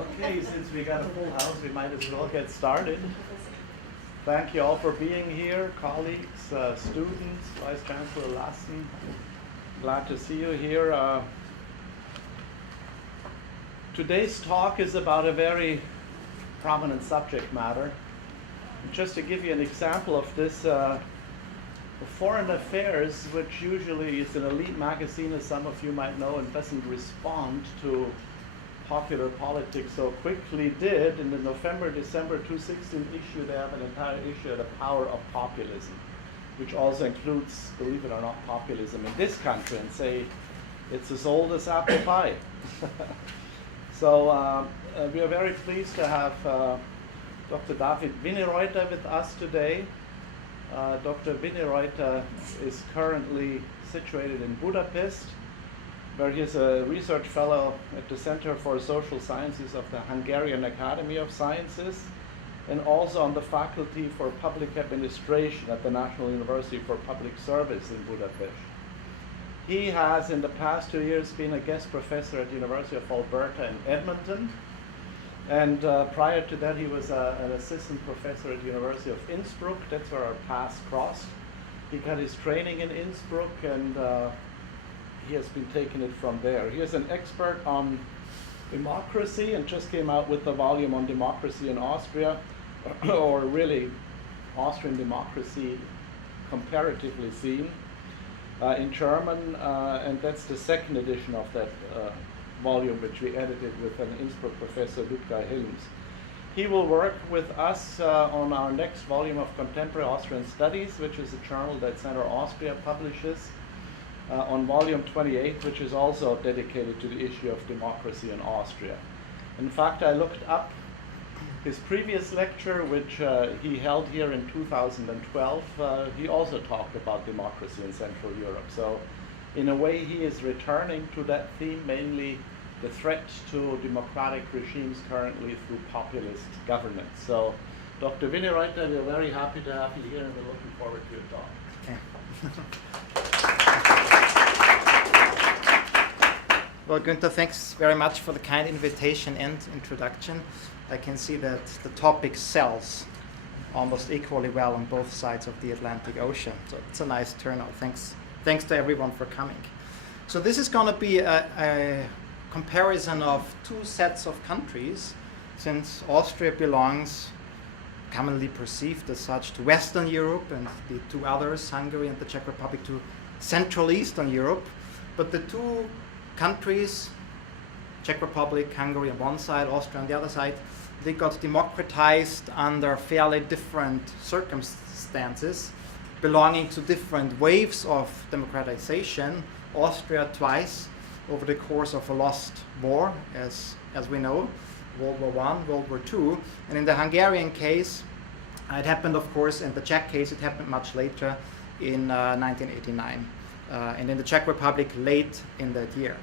Okay, since we got a full house, we might as well get started. Thank you all for being here, colleagues, students, Vice Chancellor Lassen. Glad to see you here. Today's talk is about a very prominent subject matter. Just to give you an example of this, Foreign Affairs, which usually is an elite magazine, as some of you might know, and doesn't respond to popular politics so quickly, did in the November-December 2016 issue. They have an entire issue, The Power of Populism, which also includes, believe it or not, populism in this country, and say it's as old as apple pie. So we are very pleased to have Dr. David Wineroither with us today. Dr. Wineroither is currently situated in Budapest, where he is a research fellow at the Center for Social Sciences of the Hungarian Academy of Sciences, and also on the faculty for public administration at the National University for Public Service in Budapest. He has, in the past 2 years, been a guest professor at the University of Alberta in Edmonton, and prior to that he was an assistant professor at the University of Innsbruck. That's where our paths crossed. He got his training in Innsbruck, and he has been taking it from there. He is an expert on democracy and just came out with a volume on democracy in Austria, or really Austrian democracy comparatively seen, in German, and that's the second edition of that volume, which we edited with an Innsbruck professor, Ludger Hilms. He will work with us on our next volume of Contemporary Austrian Studies, which is a journal that Center Austria publishes, on volume 28, which is also dedicated to the issue of democracy in Austria. In fact, I looked up his previous lecture, which he held here in 2012. He also talked about democracy in Central Europe. So in a way, he is returning to that theme, mainly the threat to democratic regimes currently through populist governance. So Dr. Wineroither, we're very happy to have you here, and we're looking forward to your talk. Okay. Well, Günther, thanks very much for the kind invitation and introduction. I can see that the topic sells almost equally well on both sides of the Atlantic Ocean. So it's a nice turnout. Thanks to everyone for coming. So this is going to be a comparison of two sets of countries, since Austria belongs, commonly perceived as such, to Western Europe, and the two others, Hungary and the Czech Republic, to Central Eastern Europe. But the two countries, Czech Republic, Hungary on one side, Austria on the other side, they got democratized under fairly different circumstances, belonging to different waves of democratization. Austria twice over the course of a lost war, as we know, World War I, World War II. And in the Hungarian case, it happened, of course, in the Czech case, it happened much later in 1989. And in the Czech Republic late in that year.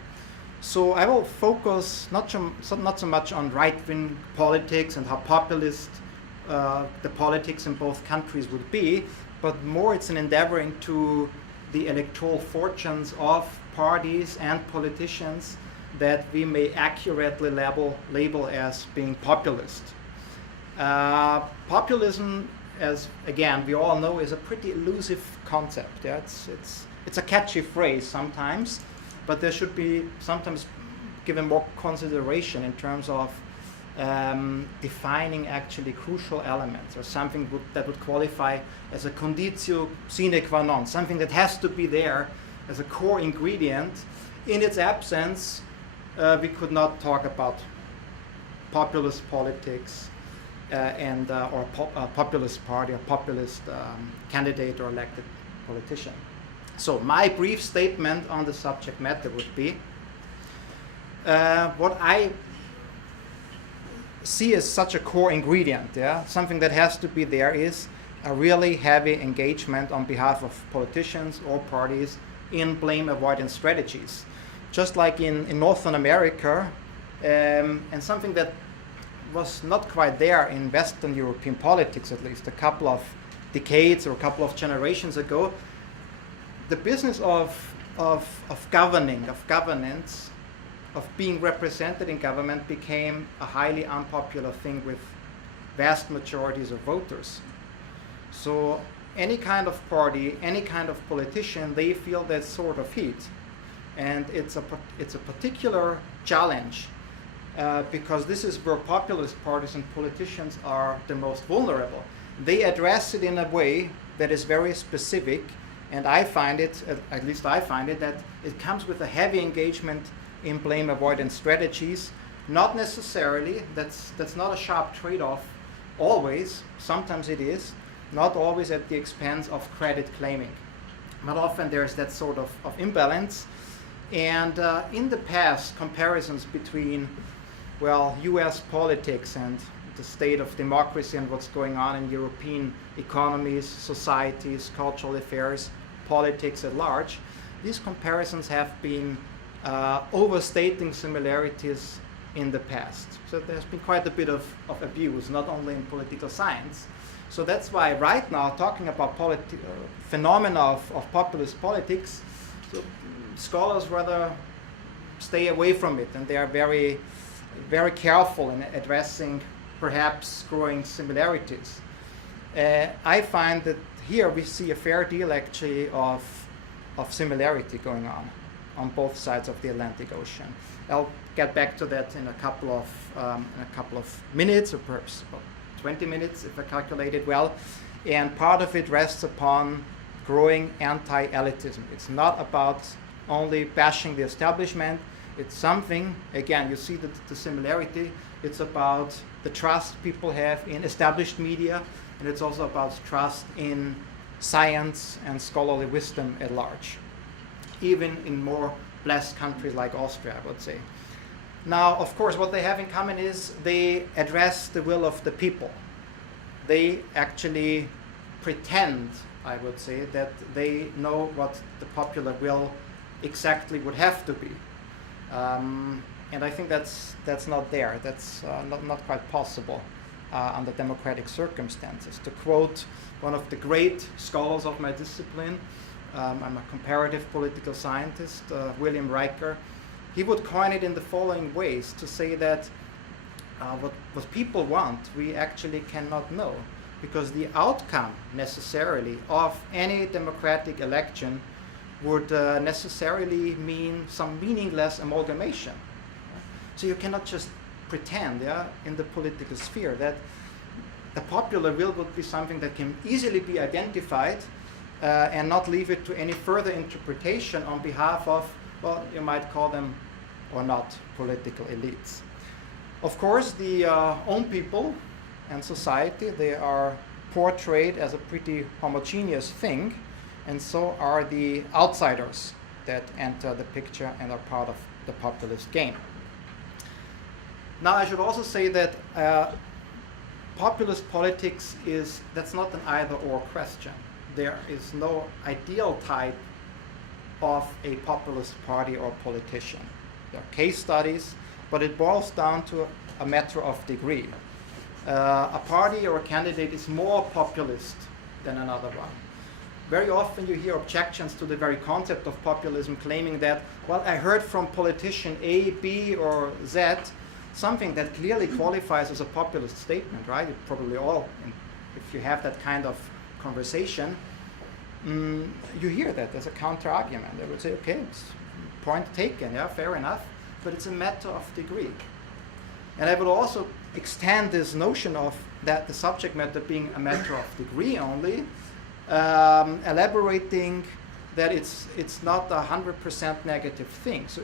So I will focus not so much on right-wing politics and how populist the politics in both countries would be, but more it's an endeavor into the electoral fortunes of parties and politicians that we may accurately label as being populist. Populism, as again we all know, is a pretty elusive concept. Yeah? It's a catchy phrase sometimes, but there should be sometimes given more consideration in terms of defining actually crucial elements, or something that would qualify as a conditio sine qua non, something that has to be there as a core ingredient. In its absence, we could not talk about populist politics or populist party, or populist candidate or elected politician. So my brief statement on the subject matter would be what I see as such a core ingredient, something that has to be there, is a really heavy engagement on behalf of politicians or parties in blame avoidance strategies. Just like in Northern America, and something that was not quite there in Western European politics, at least a couple of decades or a couple of generations ago, the business of governance, of being represented in government became a highly unpopular thing with vast majorities of voters. So any kind of party, any kind of politician, they feel that sort of heat. And it's a particular challenge because this is where populist parties and politicians are the most vulnerable. They address it in a way that is very specific, and I find it, at least I find it, that it comes with a heavy engagement in blame avoidance strategies. Not necessarily, that's not a sharp trade-off always, sometimes it is, not always at the expense of credit claiming. But often there's that sort of imbalance. And in the past, comparisons between, well, US politics and the state of democracy and what's going on in European economies, societies, cultural affairs, politics at large, these comparisons have been overstating similarities in the past. So there's been quite a bit of abuse, not only in political science. So that's why right now, talking about phenomena of populist politics, so scholars rather stay away from it, and they are very, very careful in addressing perhaps growing similarities. I find that here we see a fair deal actually of similarity going on both sides of the Atlantic Ocean. I'll get back to that in a couple of minutes, or perhaps about 20 minutes if I calculate it well. And part of it rests upon growing anti-elitism. It's not about only bashing the establishment. It's something, again, you see the similarity. It's about the trust people have in established media, and it's also about trust in science and scholarly wisdom at large, even in more blessed countries like Austria, I would say. Now, of course, what they have in common is they address the will of the people. They actually pretend, I would say, that they know what the popular will exactly would have to be. And I think that's not there. That's not quite possible under democratic circumstances. To quote one of the great scholars of my discipline, I'm a comparative political scientist, William Riker. He would coin it in the following ways, to say that what people want, we actually cannot know, because the outcome necessarily of any democratic election would necessarily mean some meaningless amalgamation. So you cannot just pretend, in the political sphere that the popular will would be something that can easily be identified and not leave it to any further interpretation on behalf of, well, you might call them or not political elites. Of course, the own people and society, they are portrayed as a pretty homogeneous thing, and so are the outsiders that enter the picture and are part of the populist game. Now, I should also say that populist politics that's not an either-or question. There is no ideal type of a populist party or politician. There are case studies, but it boils down to a matter of degree. A party or a candidate is more populist than another one. Very often you hear objections to the very concept of populism, claiming that, well, I heard from politician A, B, or Z something that clearly qualifies as a populist statement, right? You probably all, if you have that kind of conversation, you hear that as a counter-argument. They would say, okay, it's point taken, yeah, fair enough, but it's a matter of degree. And I would also extend this notion of that the subject matter being a matter of degree only, elaborating that it's not a 100% negative thing. So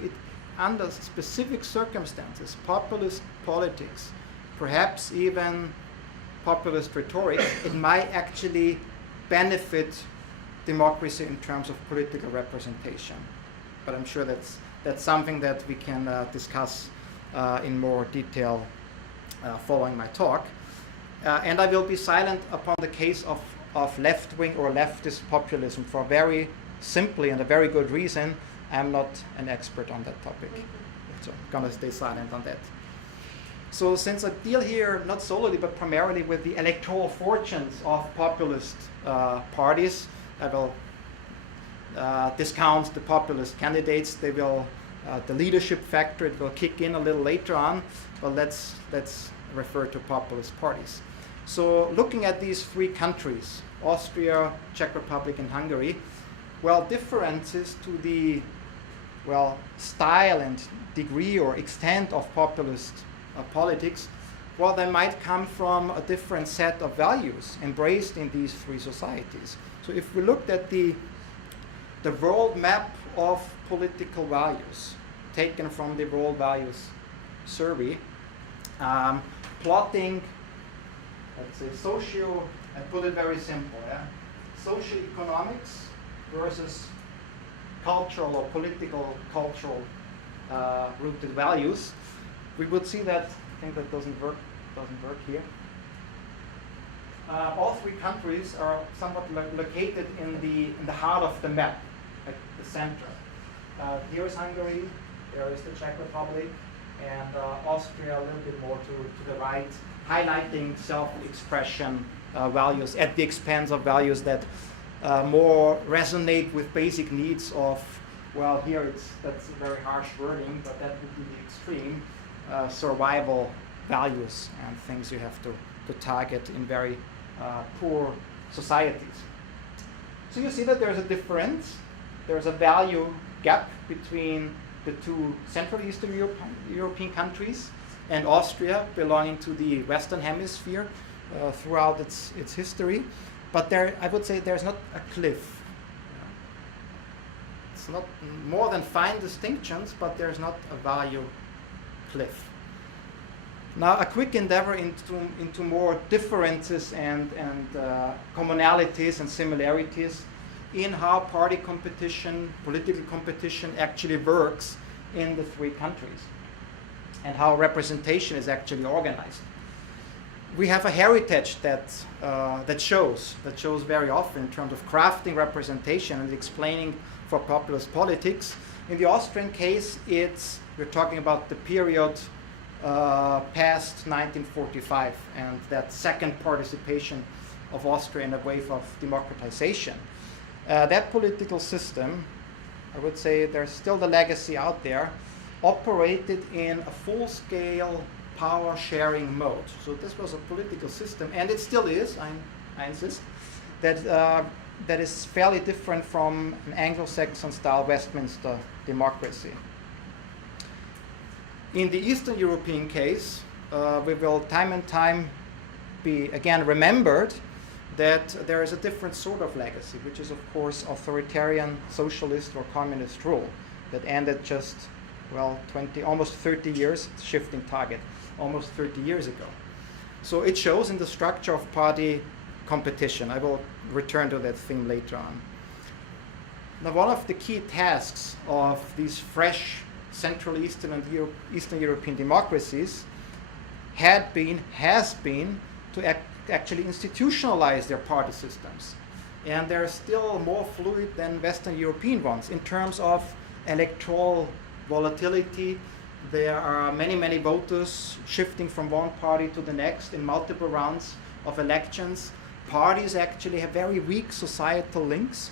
under specific circumstances, populist politics, perhaps even populist rhetoric, it might actually benefit democracy in terms of political representation. But I'm sure that's something that we can discuss in more detail following my talk. And I will be silent upon the case of left-wing or leftist populism for very simply and a very good reason. I'm not an expert on that topic, so I'm going to stay silent on that. So since I deal here not solely but primarily with the electoral fortunes of populist parties, I will discount the populist candidates. They will The leadership factor, it will kick in a little later on, but let's refer to populist parties. So looking at these three countries, Austria, Czech Republic, and Hungary, well, differences to the style and degree or extent of populist politics, well, they might come from a different set of values embraced in these three societies. So if we looked at the world map of political values taken from the World Values Survey, plotting, let's say, I put it very simple, socioeconomics versus cultural or cultural rooted values, we would see that, I think that doesn't work here. All three countries are somewhat located in the heart of the map, at the center. Here is Hungary, there is the Czech Republic, and Austria a little bit more to the right, highlighting self-expression values at the expense of values that more resonate with basic needs of, well, here that's a very harsh wording, but that would be the extreme, survival values and things you have to target in very poor societies. So you see that there's a difference, there's a value gap between the two Central Eastern European countries and Austria, belonging to the Western Hemisphere throughout its history. But I would say there's not a cliff. It's not more than fine distinctions, but there's not a value cliff. Now, a quick endeavor into more differences and commonalities and similarities in how party competition, political competition actually works in the three countries and how representation is actually organized. We have a heritage that shows very often in terms of crafting representation and explaining for populist politics. In the Austrian case, we're talking about the period past 1945 and that second participation of Austria in a wave of democratization. That political system, I would say there's still the legacy out there, operated in a full-scale power sharing mode. So this was a political system, and it still is, I insist, that is fairly different from an Anglo-Saxon style Westminster democracy. In the Eastern European case, we will time and time be again remembered that there is a different sort of legacy, which is of course authoritarian socialist or communist rule that ended just, well, almost 30 years, shifting target, almost 30 years ago. So it shows in the structure of party competition. I will return to that theme later on. Now, one of the key tasks of these fresh Central Eastern and Eastern European democracies has been to actually institutionalize their party systems. And they're still more fluid than Western European ones in terms of electoral volatility. There are many voters shifting from one party to the next in multiple rounds of elections. Parties actually have very weak societal links.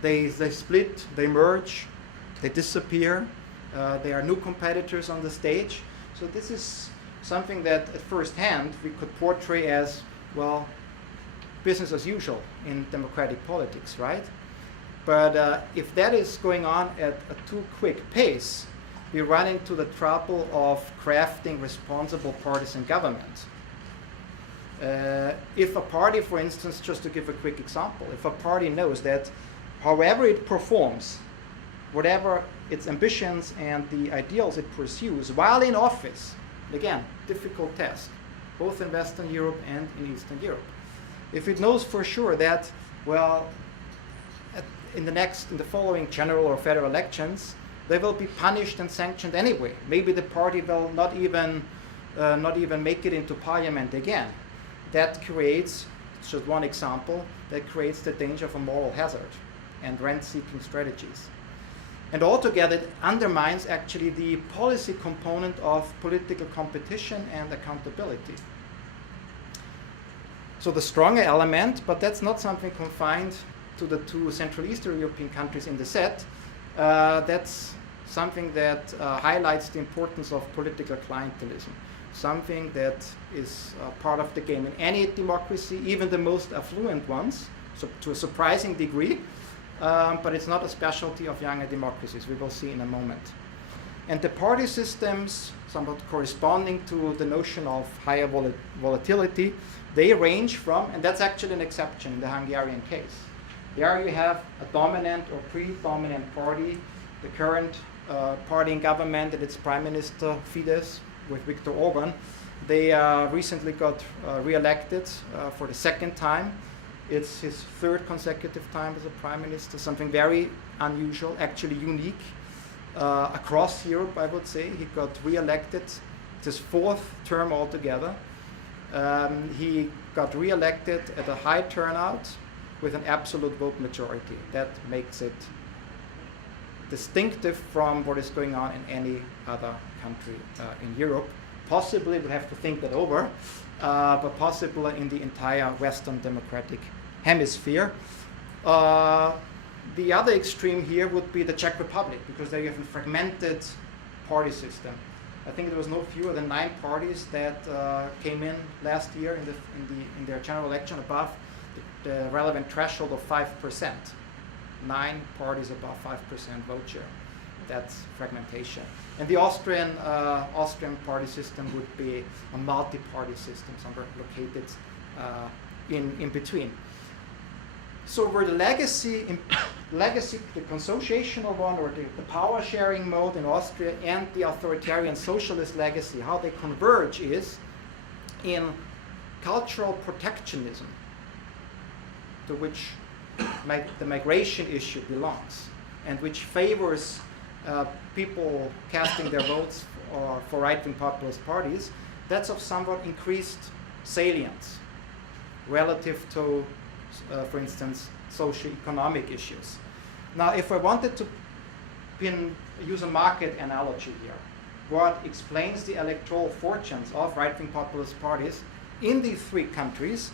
They split, they merge, they disappear. There are new competitors on the stage. So this is something that at first hand we could portray as, well, business as usual in democratic politics, right? But if that is going on at a too quick pace, we run into the trouble of crafting responsible partisan government. If a party, for instance, just to give a quick example, if a party knows that however it performs, whatever its ambitions and the ideals it pursues while in office, again, difficult task, both in Western Europe and in Eastern Europe. If it knows for sure that, well, in the following general or federal elections, they will be punished and sanctioned anyway. Maybe the party will not even make it into parliament again. That creates, just one example, that creates the danger of a moral hazard and rent-seeking strategies. And altogether, it undermines actually the policy component of political competition and accountability. So the stronger element, but that's not something confined to the two Central Eastern European countries in the set, that's something that highlights the importance of political clientelism, something that is part of the game in any democracy, even the most affluent ones, so to a surprising degree, but it's not a specialty of younger democracies. We will see in a moment. And the party systems, somewhat corresponding to the notion of higher volatility, they range from, and that's actually an exception in the Hungarian case. There you have a dominant or predominant party, the current party in government and its prime minister, Fidesz, with Viktor Orban. They recently got re-elected for the second time. It's his third consecutive time as a prime minister, something very unusual, actually unique. Across Europe, I would say. He got re-elected. It's his fourth term altogether. He got re-elected at a high turnout with an absolute vote majority. That makes it distinctive from what is going on in any other country in Europe. Possibly, we'll have to think that over, but possibly in the entire Western democratic hemisphere. The other extreme here would be the Czech Republic, because there you have a fragmented party system. I think there was no fewer than 9 parties that came in last year in their general election above the relevant threshold of 5%. 9 parties above 5% vote share. That's fragmentation. And the Austrian party system would be a multi-party system, somewhere located in between. So where the legacy, the consociational one, or the power sharing mode in Austria, and the authoritarian socialist legacy, how they converge is in cultural protectionism, to which the migration issue belongs, and which favors people casting their votes for right-wing populist parties. That's of somewhat increased salience relative to for instance, socioeconomic issues. Now, if I wanted to use a market analogy here, what explains the electoral fortunes of right-wing populist parties in these 3 countries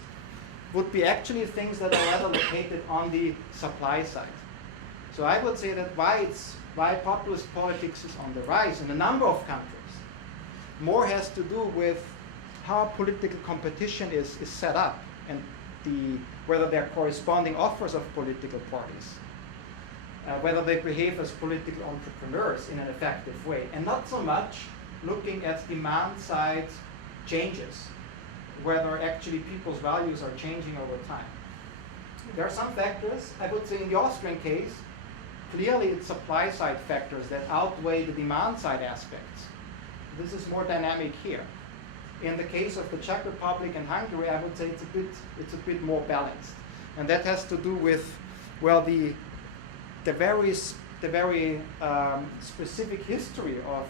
would be actually things that are rather located on the supply side. So I would say that why populist politics is on the rise in a number of countries more has to do with how political competition is set up, and whether they're corresponding offers of political parties, whether they behave as political entrepreneurs in an effective way, and not so much looking at demand side changes, whether actually people's values are changing over time. There are some factors, I would say in the Austrian case, clearly it's supply side factors that outweigh the demand side aspects. This is more dynamic here. In the case of the Czech Republic and Hungary, I would say it's a bit more balanced, and that has to do with, well, the very specific history of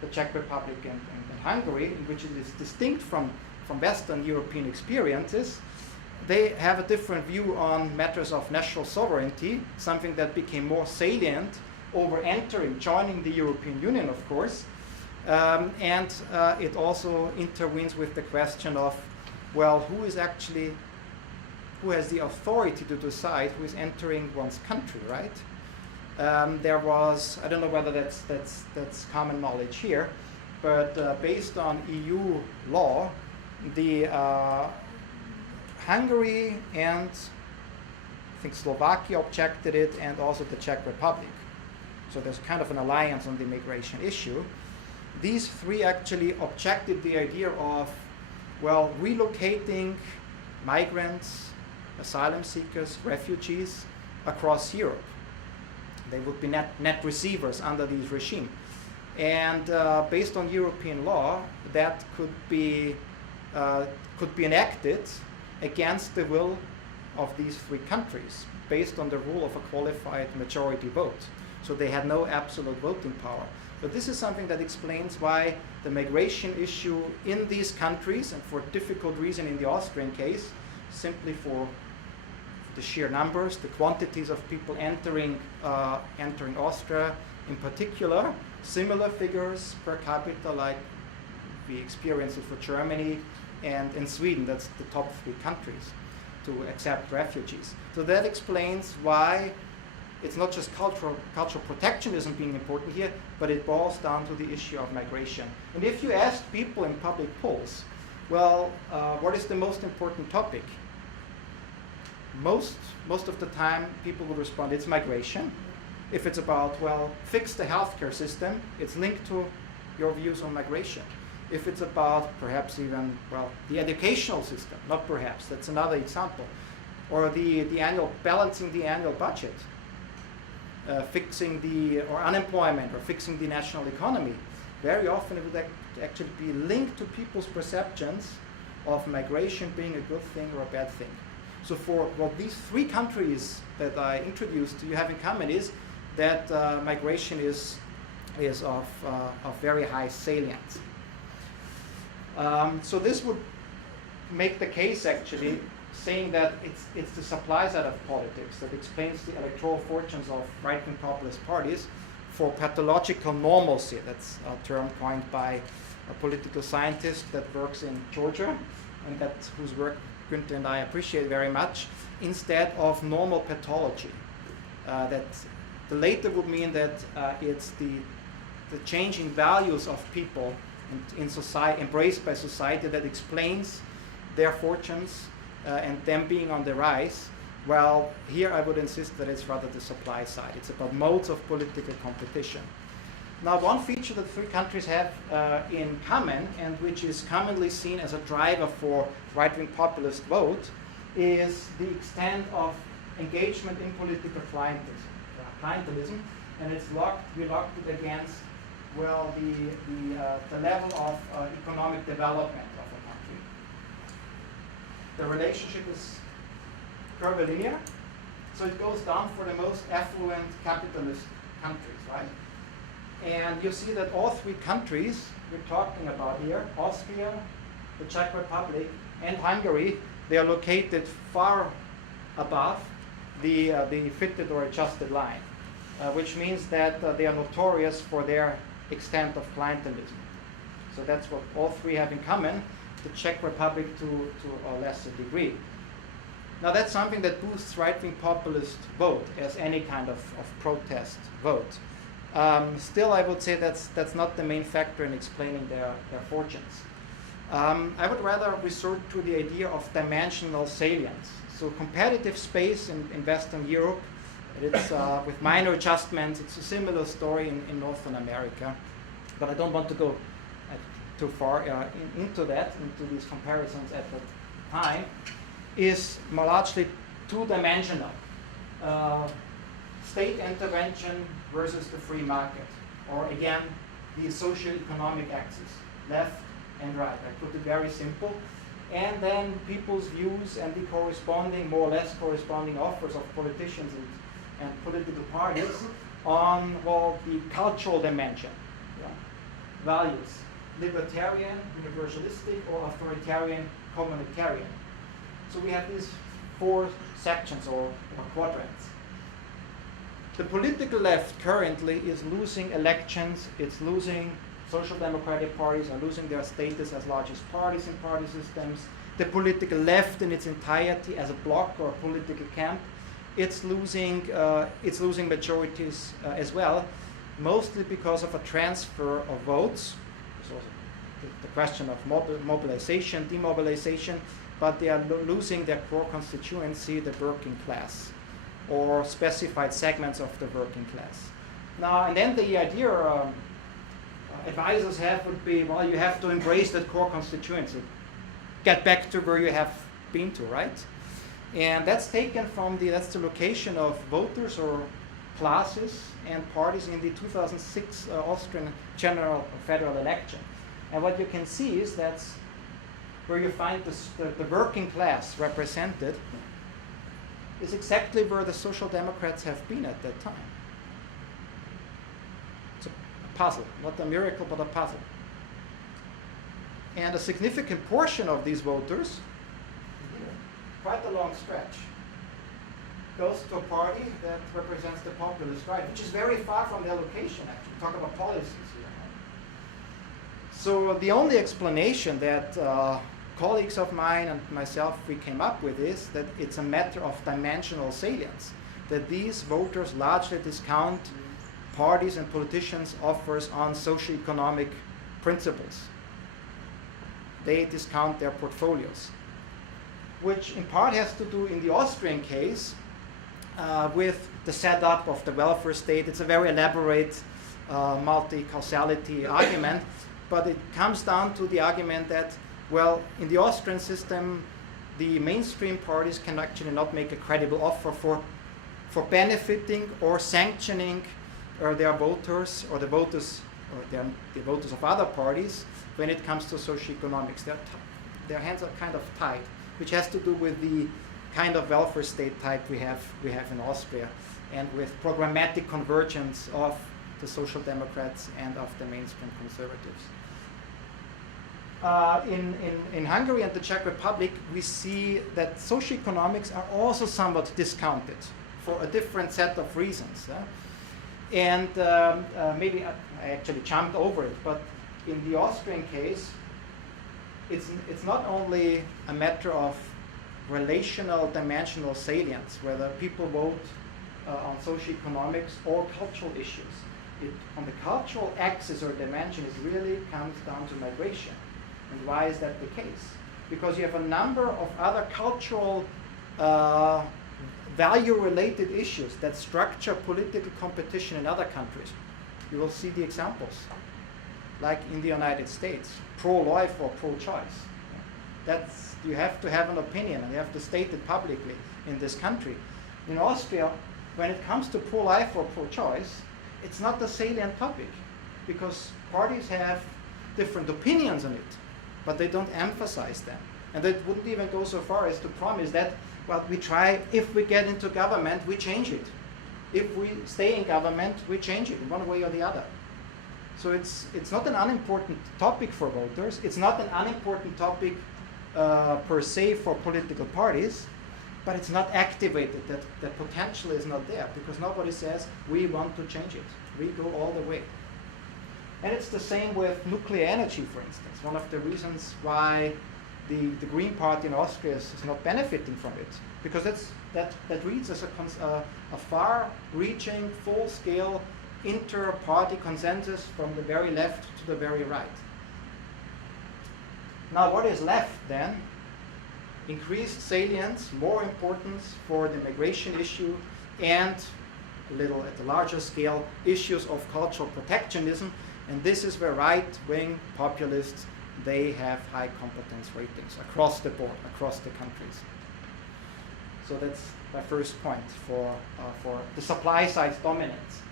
the Czech Republic and Hungary, in which it is distinct from Western European experiences. They have a different view on matters of national sovereignty, something that became more salient over joining the European Union, of course. And it also intervenes with the question of, well, who has the authority to decide who is entering one's country, right? There was, I don't know whether that's common knowledge here, but based on EU law, the Hungary and I think Slovakia objected it, and also the Czech Republic. So there's kind of an alliance on the immigration issue. These 3 actually objected the idea of, well, relocating migrants, asylum seekers, refugees across Europe. They would be net receivers under this regime. And based on European law, that could be enacted against the will of these 3 countries, based on the rule of a qualified majority vote. So they had no absolute voting power. But this is something that explains why the migration issue in these countries, and for a difficult reason in the Austrian case, simply for the sheer numbers, the quantities of people entering Austria in particular, similar figures per capita like we experience it for Germany and in Sweden. That's the top 3 countries to accept refugees. So that explains why it's not just cultural protectionism being important here, but it boils down to the issue of migration. And if you ask people in public polls, well, what is the most important topic? Most of the time, people will respond, it's migration. If it's about, well, fix the healthcare system, it's linked to your views on migration. If it's about perhaps even, well, the educational system, not perhaps, that's another example, or balancing the annual budget, fixing or unemployment, or fixing the national economy, very often it would actually be linked to people's perceptions of migration being a good thing or a bad thing. So for what these three countries that I introduced to you have in common is that migration is of very high salience. So this would make the case actually saying that it's the supply side of politics that explains the electoral fortunes of right-wing populist parties for pathological normalcy. That's a term coined by a political scientist that works in Georgia and whose work Günther and I appreciate very much, instead of normal pathology. That the later would mean that it's the change in values of people in society, embraced by society, that explains their fortunes and them being on the rise. Well, here I would insist that it's rather the supply side. It's about modes of political competition. Now, one feature that three countries have in common, and which is commonly seen as a driver for right-wing populist vote, is the extent of engagement in political clientelism, and we locked it against, well, the level of economic development of a country. The relationship is curvilinear, so it goes down for the most affluent capitalist countries, right? And you see that all three countries we're talking about here, Austria, the Czech Republic, and Hungary, they are located far above the fitted or adjusted line, which means that they are notorious for their extent of clientelism. So that's what all three have in common, the Czech Republic to a lesser degree. Now that's something that boosts right-wing populist vote as any kind of protest vote. Still, I would say that's not the main factor in explaining their fortunes. I would rather resort to the idea of dimensional salience. So competitive space in Western Europe, it's with minor adjustments, it's a similar story in Northern America. But I don't want to go too far into these comparisons at the time, is more largely two-dimensional. State intervention versus the free market, or again, the socioeconomic axis, left and right. I put it very simple. And then people's views and the corresponding, more or less corresponding offers of politicians and political parties on, well, the cultural dimension. Yeah. Values, libertarian, universalistic, or authoritarian, communitarian. So we have these four sections or quadrants. The political left currently is losing elections, it's losing, social democratic parties are losing their status as largest parties in party systems. The political left in its entirety as a bloc or a political camp, it's losing majorities as well, mostly because of a transfer of votes. There's also the question of mobilization, demobilization, but they are losing their core constituency, the working class, or specified segments of the working class. Now, and then the idea advisors have would be, well, you have to embrace that core constituency. Get back to where you have been to, right? And that's taken from that's the location of voters or classes and parties in the 2006 Austrian general federal election. And what you can see is that's where you find the working class represented is exactly where the Social Democrats have been at that time. It's a puzzle, not a miracle, but a puzzle. And a significant portion of these voters, quite a long stretch, goes to a party that represents the populist right, which is very far from their location, actually. Talk about policies here. So the only explanation that colleagues of mine and myself we came up with is that it's a matter of dimensional salience. that these voters largely discount parties and politicians' offers on socioeconomic principles. They discount their portfolios, which in part has to do, in the Austrian case, with the setup of the welfare state. It's a very elaborate multi-causality argument, but it comes down to the argument that, well, in the Austrian system, the mainstream parties can actually not make a credible offer for benefiting or sanctioning their voters or the voters of other parties when it comes to socioeconomics. Their hands are kind of tied, which has to do with the kind of welfare state type we have in Austria, and with programmatic convergence of the Social Democrats and of the mainstream conservatives. In Hungary and the Czech Republic, we see that socioeconomics are also somewhat discounted for a different set of reasons. And maybe I actually jumped over it, but in the Austrian case, it's not only a matter of relational dimensional salience, whether people vote on socioeconomics or cultural issues. On the cultural axis or dimension, it really comes down to migration. And why is that the case? Because you have a number of other cultural value-related issues that structure political competition in other countries. You will see the examples, like in the United States, pro-life or pro-choice. You have to have an opinion, and you have to state it publicly in this country. In Austria, when it comes to pro-life or pro-choice, it's not the salient topic, because parties have different opinions on it, but they don't emphasize them. And they wouldn't even go so far as to promise that, well, we try, if we get into government, we change it. If we stay in government, we change it in one way or the other. So it's not an unimportant topic for voters. It's not an unimportant topic per se for political parties, but it's not activated. That potential is not there, because nobody says, we want to change it. We go all the way. And it's the same with nuclear energy, for instance. One of the reasons why the Green Party in Austria is not benefiting from it, because that reads as a far-reaching, full-scale inter-party consensus from the very left to the very right. Now, what is left then? Increased salience, more importance for the migration issue, and at a larger scale, issues of cultural protectionism. And this is where right-wing populists, they have high competence ratings across the board, across the countries. So that's my first point for the supply side dominance.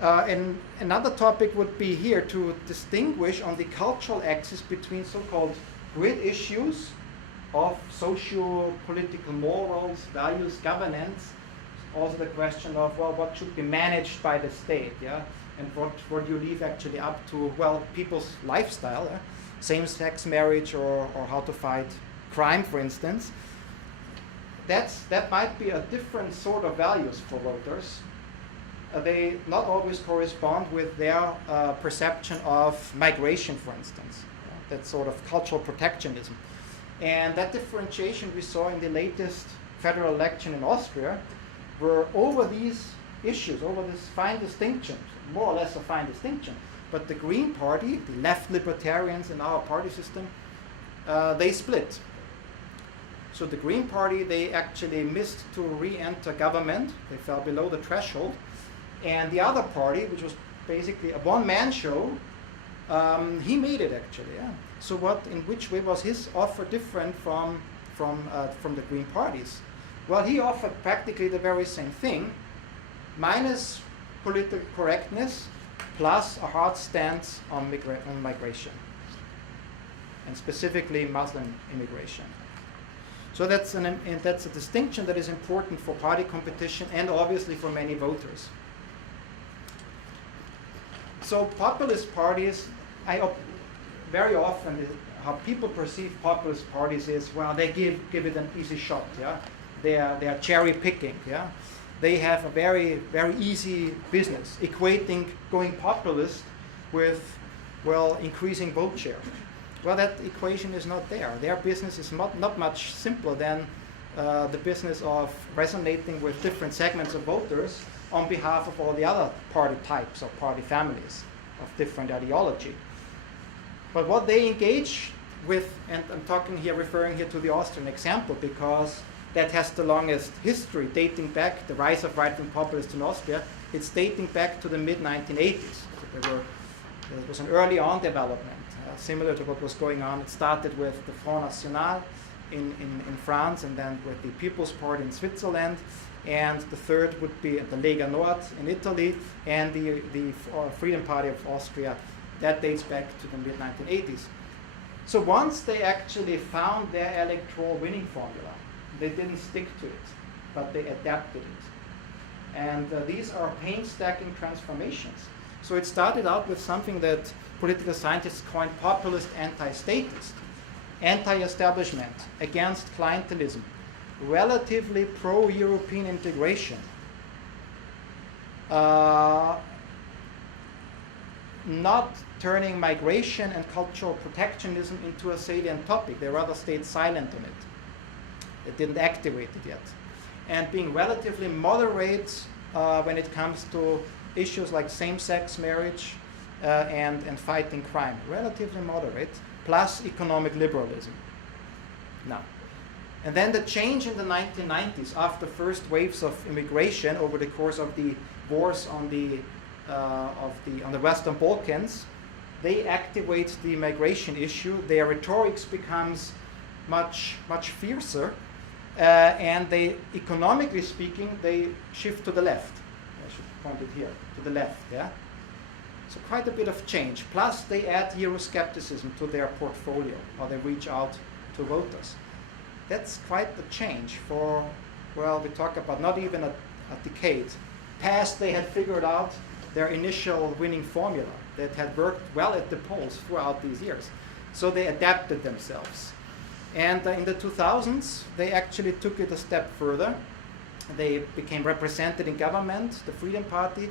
And another topic would be here to distinguish on the cultural axis between so-called grid issues of socio-political morals, values, governance. Also the question of, well, what should be managed by the state, yeah? And what do you leave actually up to, well, people's lifestyle, same-sex marriage or how to fight crime, for instance. That might be a different sort of values for voters. They not always correspond with their perception of migration, for instance. That sort of cultural protectionism. And that differentiation we saw in the latest federal election in Austria, where over these issues, over this fine distinction, more or less a fine distinction, but the Green Party, the left libertarians in our party system, they split. So the Green Party, they actually missed to re-enter government. They fell below the threshold. And the other party, which was basically a one-man show, he made it actually. Yeah. So in which way was his offer different from the Green Parties? Well, he offered practically the very same thing, minus political correctness, plus a hard stance on migration, and specifically Muslim immigration. So that's a distinction that is important for party competition and obviously for many voters. So populist parties, very often how people perceive populist parties is, well, they give it an easy shot, yeah. They are cherry picking, yeah. They have a very, very easy business, equating going populist with, well, increasing vote share. Well, that equation is not there. Their business is not much simpler than the business of resonating with different segments of voters on behalf of all the other party types or party families of different ideology. But what they engage with, and I'm talking here, referring here to the Austrian example, because that has the longest history, dating back, the rise of right-wing populists in Austria, it's dating back to the mid-1980s. So there was an early on development, similar to what was going on. It started with the Front National in France, and then with the People's Party in Switzerland, and the third would be the Lega Nord in Italy, and the Freedom Party of Austria. That dates back to the mid-1980s. So once they actually found their electoral winning formula, they didn't stick to it, but they adapted it. And these are painstaking transformations. So it started out with something that political scientists coined populist anti-statist, anti-establishment, against clientelism, relatively pro-European integration, not turning migration and cultural protectionism into a salient topic. They rather stayed silent on it. They didn't activate it yet. And being relatively moderate when it comes to issues like same-sex marriage and fighting crime. Relatively moderate, plus economic liberalism. Now, and then the change in the 1990s, after first waves of immigration over the course of the wars on the Western Balkans, they activate the migration issue. Their rhetoric becomes much fiercer, and they, economically speaking, they shift to the left. I should point it here to the left. Yeah. So quite a bit of change. Plus, they add Euroscepticism to their portfolio, or they reach out to voters. That's quite the change for, well, we talk about not even a decade. Past, they had figured out their initial winning formula that had worked well at the polls throughout these years. So they adapted themselves. And in the 2000s, they actually took it a step further. They became represented in government, the Freedom Party.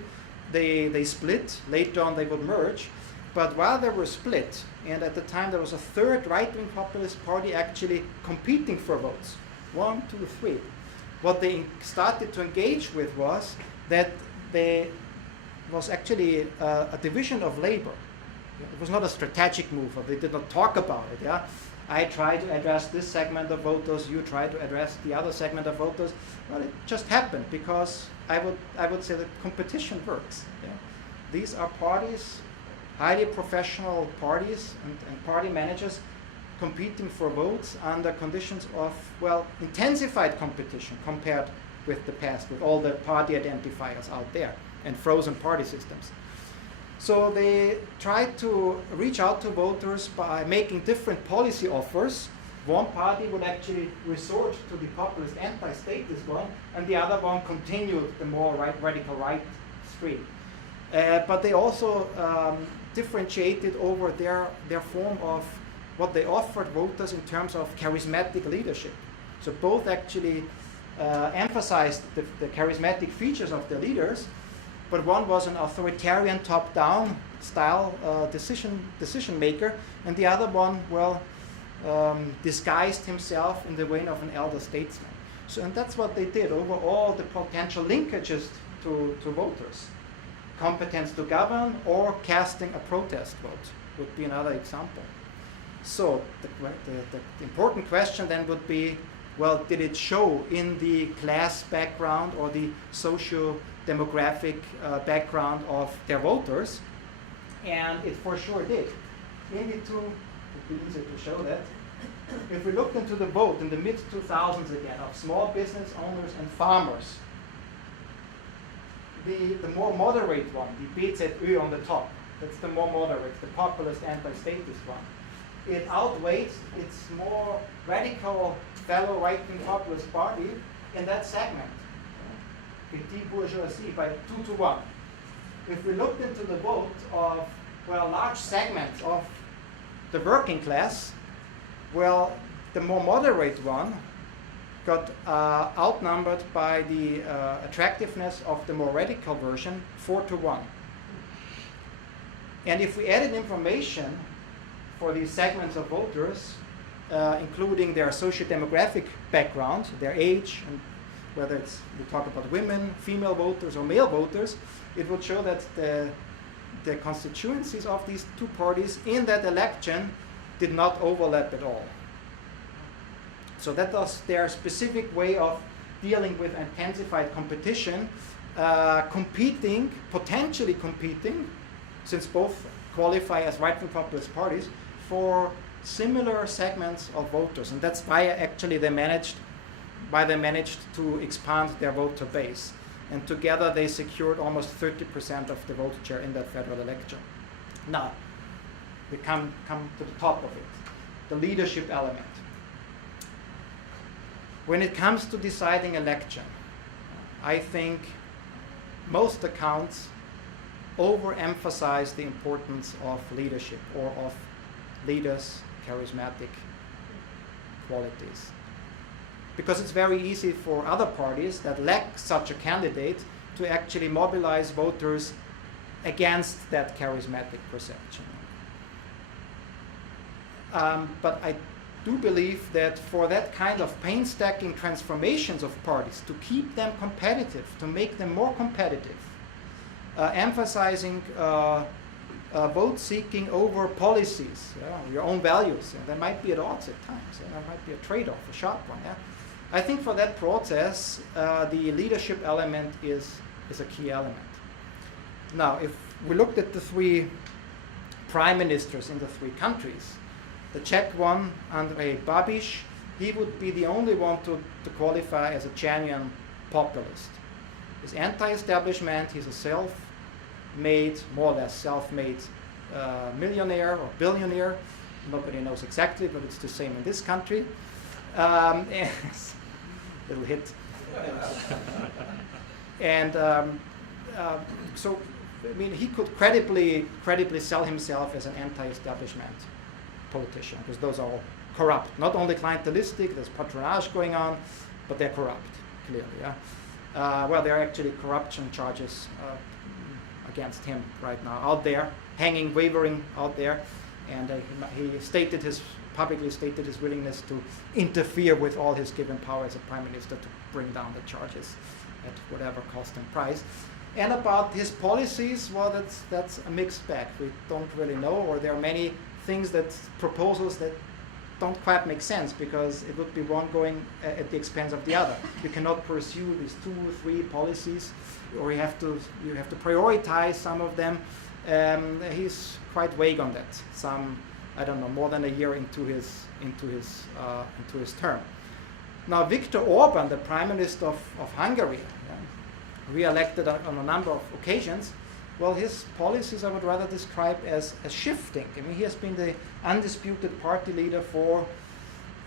They split. Later on, they would merge. But while they were split, and at the time there was a third right-wing populist party actually competing for votes, 1, 2, 3. What they started to engage with was that there was actually a division of labor. It was not a strategic move, or they did not talk about it. Yeah, I try to address this segment of voters, you try to address the other segment of voters. Well, it just happened because I would say that competition works. Yeah? These are parties, highly professional parties and party managers competing for votes under conditions of, well, intensified competition compared with the past, with all the party identifiers out there and frozen party systems. So they tried to reach out to voters by making different policy offers. One party would actually resort to the populist anti-statist one, and the other one continued the more radical right stream. But they also differentiated over their form of what they offered voters in terms of charismatic leadership. So both actually emphasized the charismatic features of their leaders, but one was an authoritarian top-down style decision maker, and the other one, well, disguised himself in the vein of an elder statesman. So, and that's what they did over all the potential linkages to voters. Competence to govern or casting a protest vote would be another example. So the important question then would be, well, did it show in the class background or the socio-demographic background of their voters? And it for sure did. In the two, it would be easier to show that. If we looked into the vote in the mid-2000s again of small business owners and farmers, the more moderate one, the BZÖ on the top, that's the more moderate, the populist anti-statist one. It outweighs its more radical fellow right-wing populist party in that segment, petit bourgeoisie, by 2-1. If we looked into the vote of, well, large segments of the working class, well, the more moderate one got outnumbered by the attractiveness of the more radical version, 4-1. And if we added information for these segments of voters, including their socio-demographic background, their age, and whether it's we talk about women, female voters, or male voters, it would show that the constituencies of these two parties in that election did not overlap at all. So that was their specific way of dealing with intensified competition, potentially competing, since both qualify as right-wing populist parties, for similar segments of voters. And that's why actually they managed to expand their voter base. And together they secured almost 30% of the vote share in that federal election. Now, we come to the top of it, the leadership element. When it comes to deciding election, I think most accounts overemphasize the importance of leadership or of leaders' charismatic qualities. Because it's very easy for other parties that lack such a candidate to actually mobilize voters against that charismatic perception. But I do believe that for that kind of painstaking transformations of parties, to keep them competitive, to make them more competitive, emphasizing vote seeking over policies, your own values, and they might be at odds at times, there might be a trade-off, a sharp one. I think for that process, the leadership element is a key element. Now, if we looked at the three prime ministers in the three countries, the Czech one, Andrej Babiš, he would be the only one to qualify as a genuine populist. He's anti-establishment, he's a self-made, more or less self-made millionaire or billionaire. Nobody knows exactly, but it's the same in this country. Little hit. So, I mean, he could credibly sell himself as an anti-establishment politician, because those are all corrupt. Not only clientelistic, there's patronage going on, but they're corrupt, clearly. Well, there are actually corruption charges against him right now, out there, hanging, wavering out there, and he publicly stated his willingness to interfere with all his given power as a prime minister to bring down the charges at whatever cost and price. And about his policies, well, that's a mixed bag. We don't really know, or there are many proposals that don't quite make sense, because it would be one going at the expense of the other. You cannot pursue these 2 or 3 policies, or you have to prioritize some of them. He's quite vague on that. I don't know, more than a year into his term. Now, Viktor Orban, the Prime Minister of Hungary, re-elected on a number of occasions. Well, his policies I would rather describe as shifting. I mean, he has been the undisputed party leader for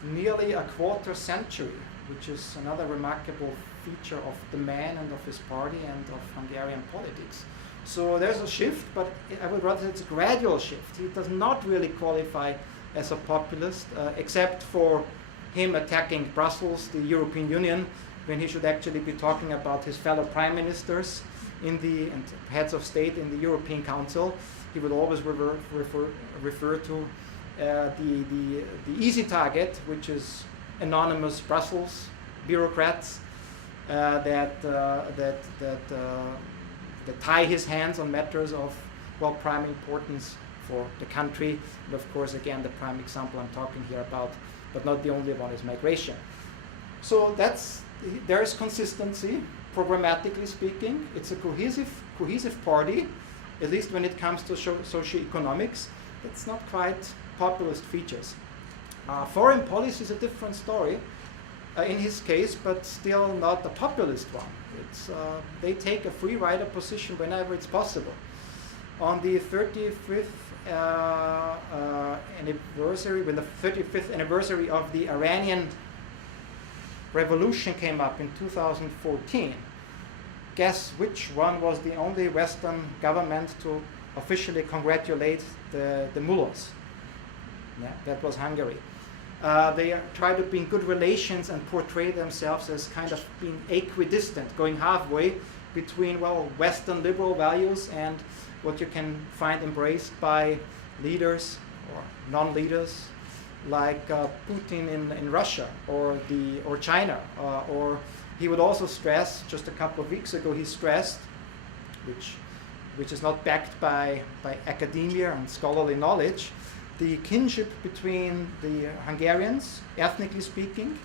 nearly a quarter century, which is another remarkable feature of the man and of his party and of Hungarian politics. So there's a shift, but I would rather say it's a gradual shift. He does not really qualify as a populist, except for him attacking Brussels, the European Union, when he should actually be talking about his fellow prime ministers and heads of state in the European Council. He would always refer to the easy target, which is anonymous Brussels bureaucrats that tie his hands on matters of prime importance for the country. And of course, again, the prime example I'm talking here about, but not the only one, is migration. So there is consistency, programmatically speaking. It's a cohesive party, at least when it comes to socioeconomics. It's not quite populist features. Foreign policy is a different story in his case, but still not a populist one. They take a free rider position whenever it's possible. On the 35th anniversary, when the 35th anniversary of the Iranian revolution came up in 2014, guess which one was the only Western government to officially congratulate the mullahs? Yeah, that was Hungary. They try to be in good relations and portray themselves as kind of being equidistant, going halfway between, Western liberal values and what you can find embraced by leaders or non-leaders like Putin in Russia or China, or he would also stress, just a couple of weeks ago, he stressed, which is not backed by academia and scholarly knowledge, the kinship between the Hungarians, ethnically speaking,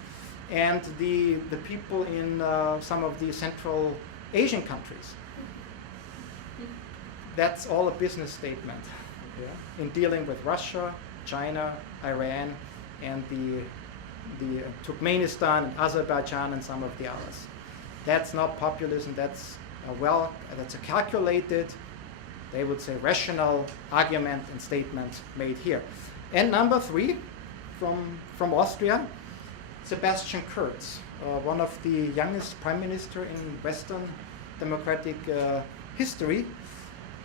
and the people in some of the Central Asian countries. That's all a business statement in dealing with Russia, China, Iran, and the Turkmenistan and Azerbaijan and some of the others. That's not populism. That's a calculated, they would say, rational argument and statement made here. And number 3, from Austria, Sebastian Kurz, one of the youngest prime minister in Western democratic history.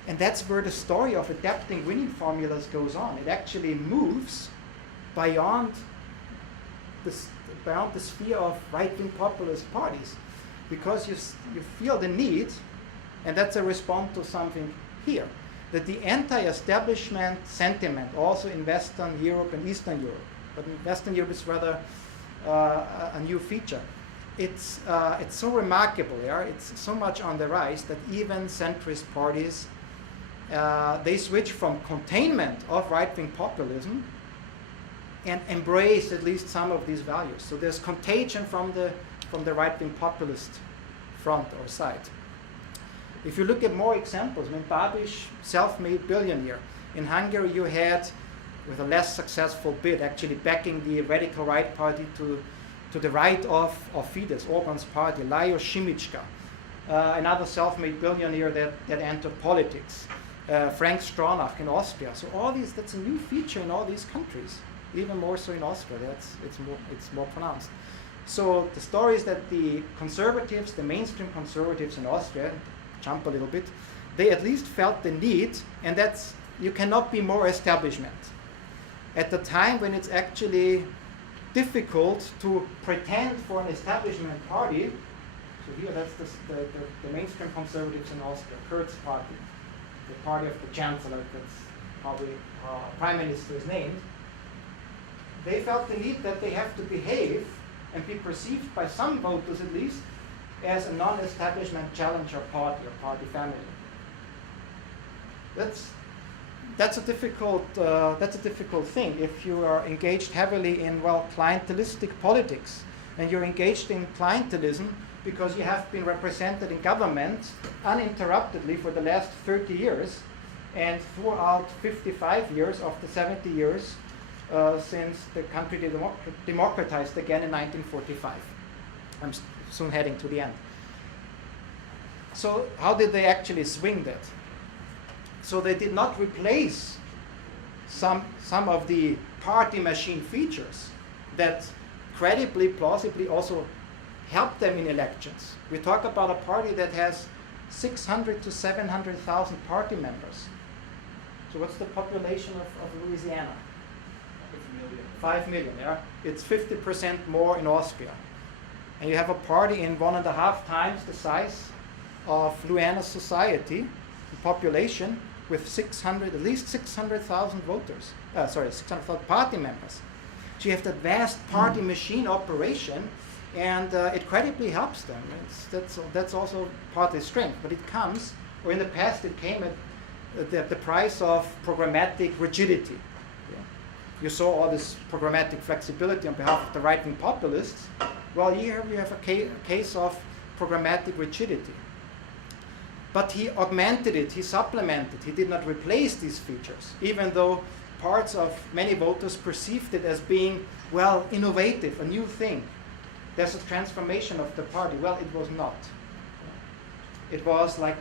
And that's where the story of adapting winning formulas goes on. It actually moves beyond the sphere of right-wing populist parties, because you feel the need, and that's a response to something here, that the anti-establishment sentiment also in Western Europe and Eastern Europe, but in Western Europe it's rather a new feature. It's so remarkable, it's so much on the rise that even centrist parties, they switch from containment of right-wing populism and embrace at least some of these values. So there's contagion from the right-wing populist front or side. If you look at more examples, Babiš, self-made billionaire. In Hungary you had, with a less successful bid, actually backing the radical right party to the right of Fidesz, Orban's party, Lajos Simicska, another self-made billionaire that entered politics. Frank Stronach in Austria. So all these, that's a new feature in all these countries, even more so in Austria. It's more pronounced. So the story is that the conservatives, the mainstream conservatives in Austria, jump a little bit, they at least felt the need, and that's, you cannot be more establishment. At the time when it's actually difficult to pretend for an establishment party, so here that's the mainstream conservatives in Austria, Kurz party, the party of the chancellor, that's probably prime minister is named, they felt the need that they have to behave and be perceived by some voters at least as a non-establishment challenger party or party family. That's a difficult thing if you are engaged heavily in clientelistic politics, and you're engaged in clientelism because you have been represented in government uninterruptedly for the last 30 years, and throughout 55 years of the 70 years since the country democratized again in 1945. I'm soon heading to the end. So how did they actually swing that? So they did not replace some of the party machine features that credibly, plausibly also help them in elections. We talk about a party that has 600 to 700,000 party members. So what's the population of Louisiana? 5 million, yeah? It's 50% more in Austria. And you have a party in 1.5 times the size of Louisiana's society, the population, with at least 600,000 voters. 600,000 party members. So you have that vast party machine operation, and it credibly helps them. That's also partly strength, but it comes, or in the past it came at the price of programmatic rigidity. Yeah. You saw all this programmatic flexibility on behalf of the right-wing populists. Well, here we have a case of programmatic rigidity. But he augmented it, he supplemented, he did not replace these features, even though parts of many voters perceived it as being, innovative, a new thing. There's a transformation of the party. Well, it was not. It was like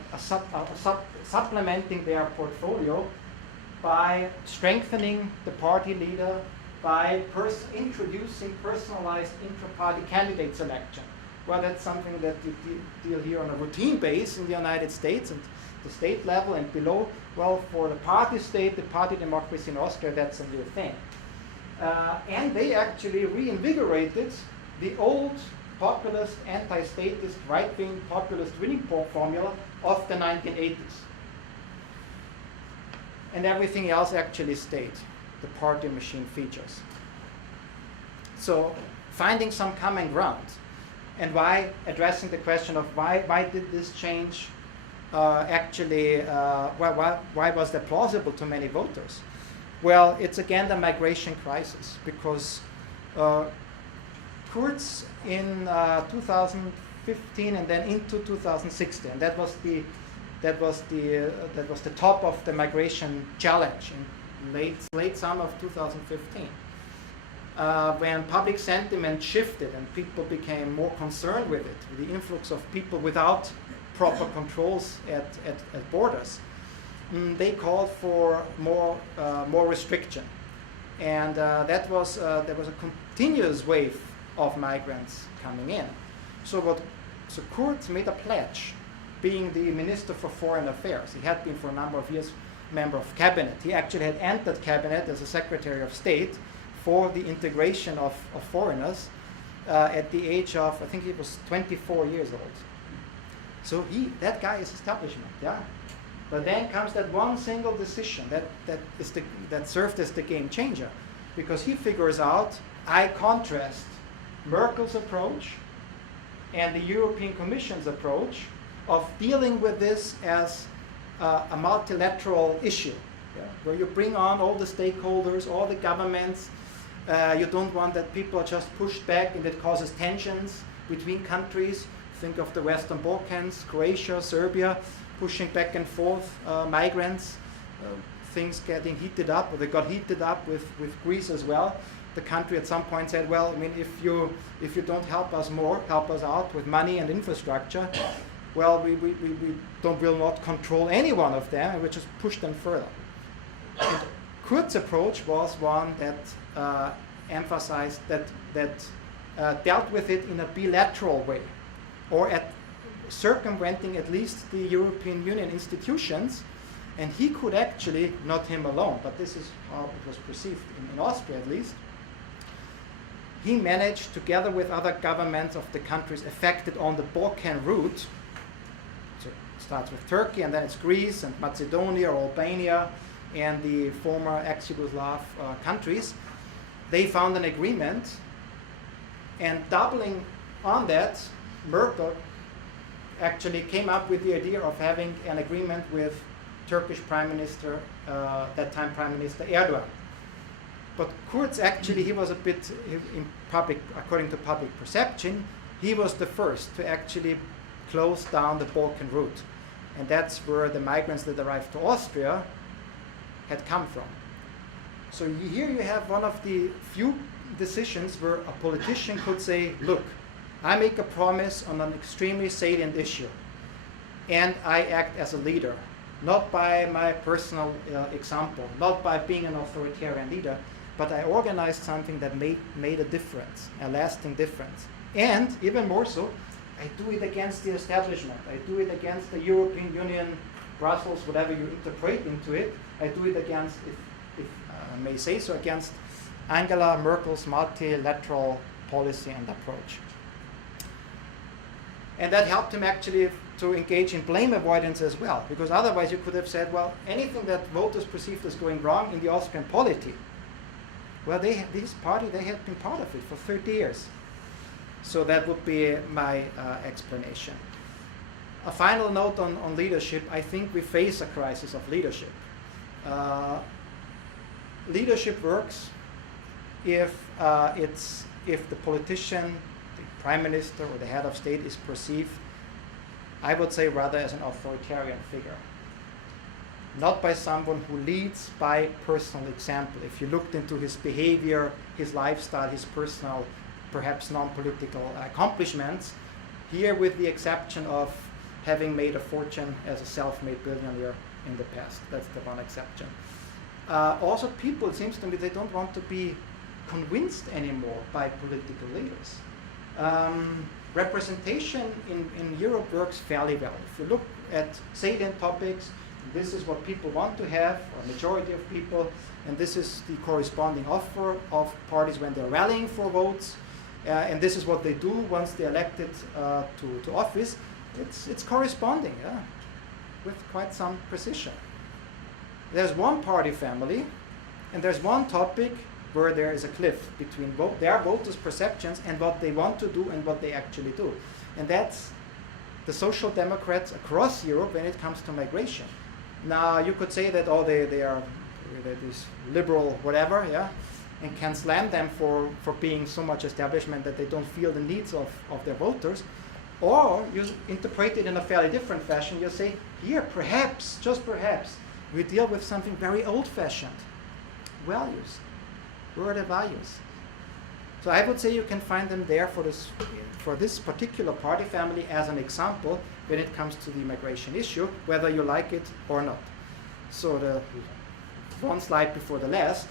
supplementing their portfolio by strengthening the party leader, by introducing personalized intra-party candidate selection. Well, that's something that you deal here on a routine base in the United States and the state level and below. Well, for the party state, the party democracy in Austria, that's a new thing. And they actually reinvigorated the old populist, anti-statist, right-wing populist winning formula of the 1980s. And everything else actually stayed, the party machine features. So finding some common ground. And why addressing the question of why did this change why was that plausible to many voters? Well, it's again the migration crisis, because Kurz in 2015 and then into 2016, that was the top of the migration challenge in late summer of 2015. When public sentiment shifted and people became more concerned with it, with the influx of people without proper controls at borders, they called for more restriction, and there was a continuous wave of migrants coming in. So Kurz made a pledge, being the Minister for Foreign Affairs. He had been for a number of years member of cabinet. He actually had entered cabinet as a Secretary of State for the integration of foreigners at the age of, I think he was 24 years old. So that guy is establishment, yeah. But then comes that one single decision that served as the game changer, because he figures out, I contrast Merkel's approach and the European Commission's approach of dealing with this as a multilateral issue, yeah, where you bring on all the stakeholders, all the governments. You don't want that people are just pushed back and it causes tensions between countries. Think of the Western Balkans, Croatia, Serbia, pushing back and forth migrants, things getting heated up, or they got heated up with Greece as well. The country at some point said, well, I mean, if you don't help us out with money and infrastructure, well, we will not control any one of them, and we just push them further. And Kurz's approach was one that emphasized that dealt with it in a bilateral way, or at circumventing at least the European Union institutions, and he could actually, not him alone, but this is how it was perceived in Austria at least, he managed, together with other governments of the countries affected on the Balkan route, so it starts with Turkey and then it's Greece and Macedonia or Albania and the former ex-Yugoslav countries, they found an agreement, and doubling on that, Merkel actually came up with the idea of having an agreement with Turkish Prime Minister, that time Prime Minister Erdogan. But Kurz actually, he was a bit, in public, according to public perception, he was the first to actually close down the Balkan route. And that's where the migrants that arrived to Austria had come from. So here you have one of the few decisions where a politician could say, look, I make a promise on an extremely salient issue, and I act as a leader, not by my personal example, not by being an authoritarian leader, but I organized something that made a difference, a lasting difference. And even more so, I do it against the establishment. I do it against the European Union, Brussels, whatever you interpret into it. I do it against, if I may say so, against Angela Merkel's multilateral policy and approach. And that helped him actually to engage in blame avoidance as well, because otherwise you could have said, well, anything that voters perceived as going wrong in the Austrian polity, well, this party, they had been part of it for 30 years. So that would be my explanation. A final note on leadership. I think we face a crisis of leadership. Leadership works if the politician, the prime minister or the head of state is perceived, I would say, rather as an authoritarian figure. Not by someone who leads by personal example. If you looked into his behavior, his lifestyle, his personal, perhaps non-political accomplishments, here with the exception of having made a fortune as a self-made billionaire in the past. That's the one exception. Also, people, it seems to me, they don't want to be convinced anymore by political leaders. Representation in Europe works fairly well. If you look at salient topics, this is what people want to have, or a majority of people, and this is the corresponding offer of parties when they're rallying for votes, and this is what they do once they're elected to office. It's corresponding, yeah, with quite some precision. There's one party family, and there's one topic where there is a cliff between their voters' perceptions and what they want to do and what they actually do. And that's the social democrats across Europe when it comes to migration. Now, you could say that, oh, they are this liberal whatever, yeah, and can slam them for being so much establishment that they don't feel the needs of their voters. Or you interpret it in a fairly different fashion. You say, here, perhaps, just perhaps, we deal with something very old-fashioned. Values. Where are the values? So I would say you can find them there for this particular party family as an example when it comes to the immigration issue, whether you like it or not. So the one slide before the last,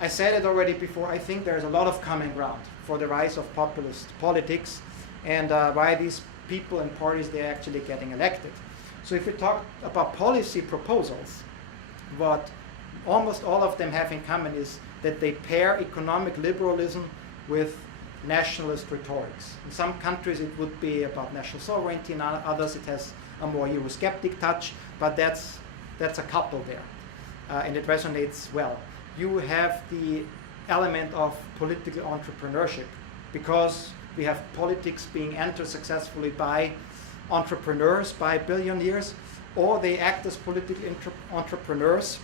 I said it already before, I think there's a lot of common ground for the rise of populist politics and why these people and parties, they're actually getting elected. So if we talk about policy proposals, what almost all of them have in common is that they pair economic liberalism with nationalist rhetorics. In some countries it would be about national sovereignty, in others it has a more Eurosceptic touch, but that's a couple there, and it resonates well. You have the element of political entrepreneurship, because we have politics being entered successfully by entrepreneurs, by billionaires, or they act as political entrepreneurs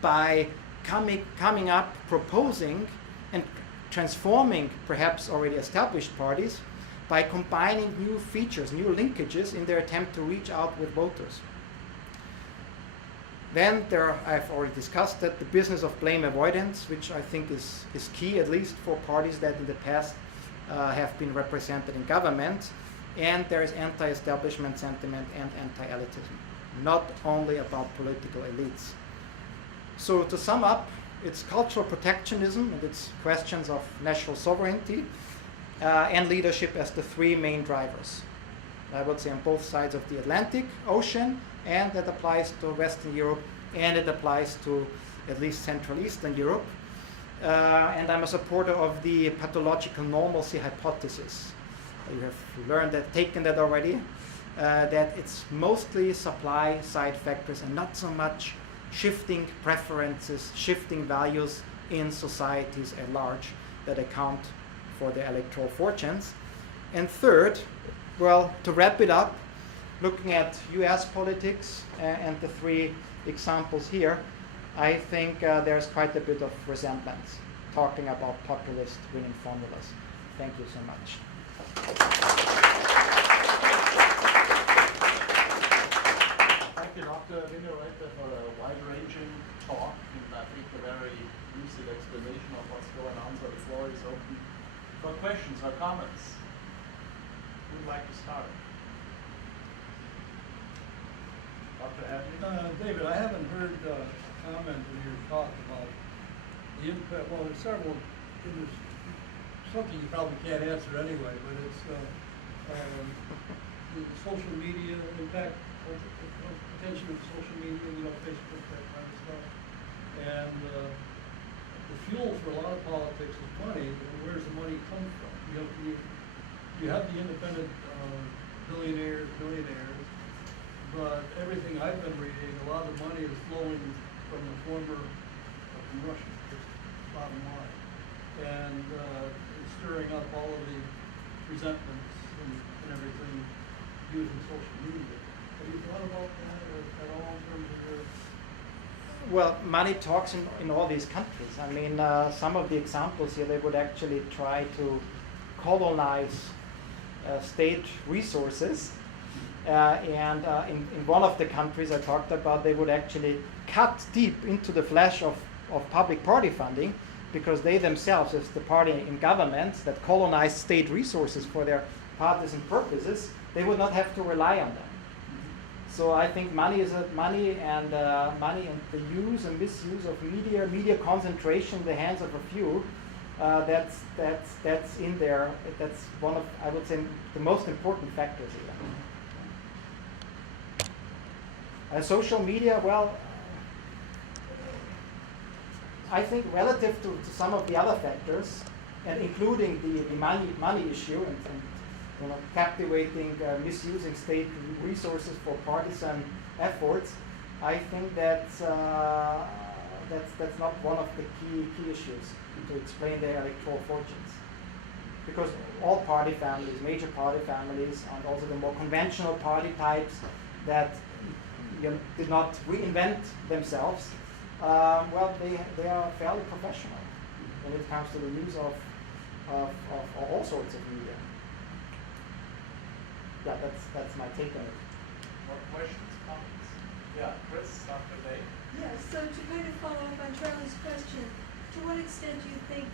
by coming up, proposing, and transforming perhaps already established parties by combining new features, new linkages in their attempt to reach out with voters. Then I've already discussed that, the business of blame avoidance, which I think is key, at least for parties that in the past have been represented in government. And there is anti-establishment sentiment and anti-elitism, not only about political elites. So to sum up, it's cultural protectionism and it's questions of national sovereignty and leadership as the three main drivers. I would say on both sides of the Atlantic Ocean, and that applies to Western Europe, and it applies to at least Central Eastern Europe. And I'm a supporter of the pathological normalcy hypothesis. You have learned that, taken that already, that it's mostly supply side factors and not so much shifting preferences, shifting values in societies at large that account for their electoral fortunes. And third, well, to wrap it up, looking at US politics and the three examples here, I think there's quite a bit of resemblance talking about populist winning formulas. Thank you so much. Thank you, Dr. Wineroither, for a wide-ranging talk and I think a very lucid explanation of what's going on. So the floor is open for questions or comments. Who would like to start? Dr. Hadley? David, I haven't heard a comment in your talk about the impact. Well, there's several. There's something you probably can't answer anyway, but it's the social media impact, attention of social media, Facebook, that kind of stuff. And the fuel for a lot of politics is money. And where does the money come from? You have the independent billionaires, but everything I've been reading, a lot of the money is flowing from the from Russia, just bottom line. And it's stirring up all of the resentments and everything using social media. Have you thought about that at all in terms of your... Well, money talks in all these countries. I mean, some of the examples here, they would actually try to colonize state resources. And in one of the countries I talked about, they would actually cut deep into the flesh of public party funding, because they themselves, as the party in government that colonized state resources for their partisan purposes, they would not have to rely on them. So I think money and the use and misuse of media concentration in the hands of a few. That's in there. That's one of, I would say, the most important factors here. Social media, well, I think relative to some of the other factors, and including the money issue and captivating, misusing state resources for partisan efforts, I think that that's not one of the key issues to explain their electoral fortunes. Because all party families, major party families, and also the more conventional party types that did not reinvent themselves, well, they are fairly professional when it comes to the use of all sorts of media. Yeah, that's my take on it. More questions, comments? Yeah, Chris, Dr. Day. Yeah, so to kind of follow up on Charlie's question, to what extent do you think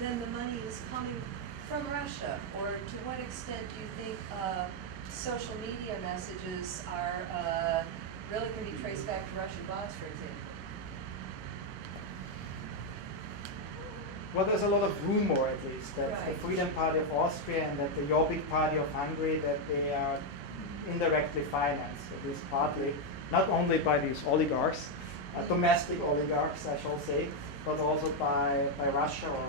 then the money is coming from Russia, or to what extent do you think social media messages are really can be traced back to Russian bots, for example? Well, there's a lot of rumor, at least, that Right. the Freedom Party of Austria and that the Jobbik Party of Hungary, that they are indirectly financed, at least partly, not only by these oligarchs, domestic oligarchs, I shall say, but also by Russia or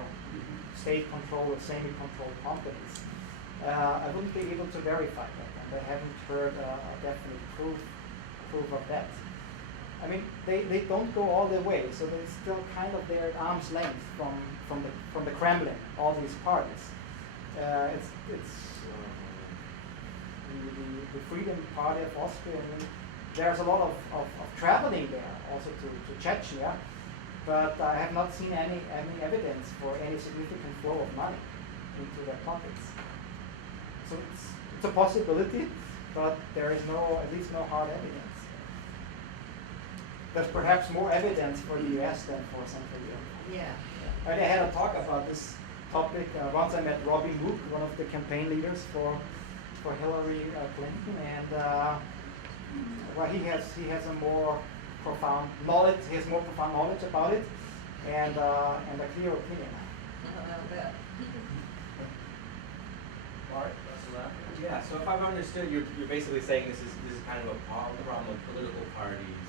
state-controlled or semi-controlled companies. I wouldn't be able to verify that, and I haven't heard a definite proof of that. I mean, they don't go all the way, so they're still kind of there at arm's length from the Kremlin, all these parties. It's the Freedom Party of Austria. I mean, there's a lot of traveling there, also to Czechia, but I have not seen any evidence for any significant flow of money into their pockets. So it's a possibility, but there is at least no hard evidence. There's perhaps more evidence for the US than for Central Europe. Yeah. I had a talk about this topic. Once I met Robbie Mook, one of the campaign leaders for Hillary Clinton, and well, he has a more profound knowledge. He has more profound knowledge about it, and a clear opinion. I'll bet. All right, Russell. Yeah, so if I've understood, you're basically saying this is kind of a problem with political parties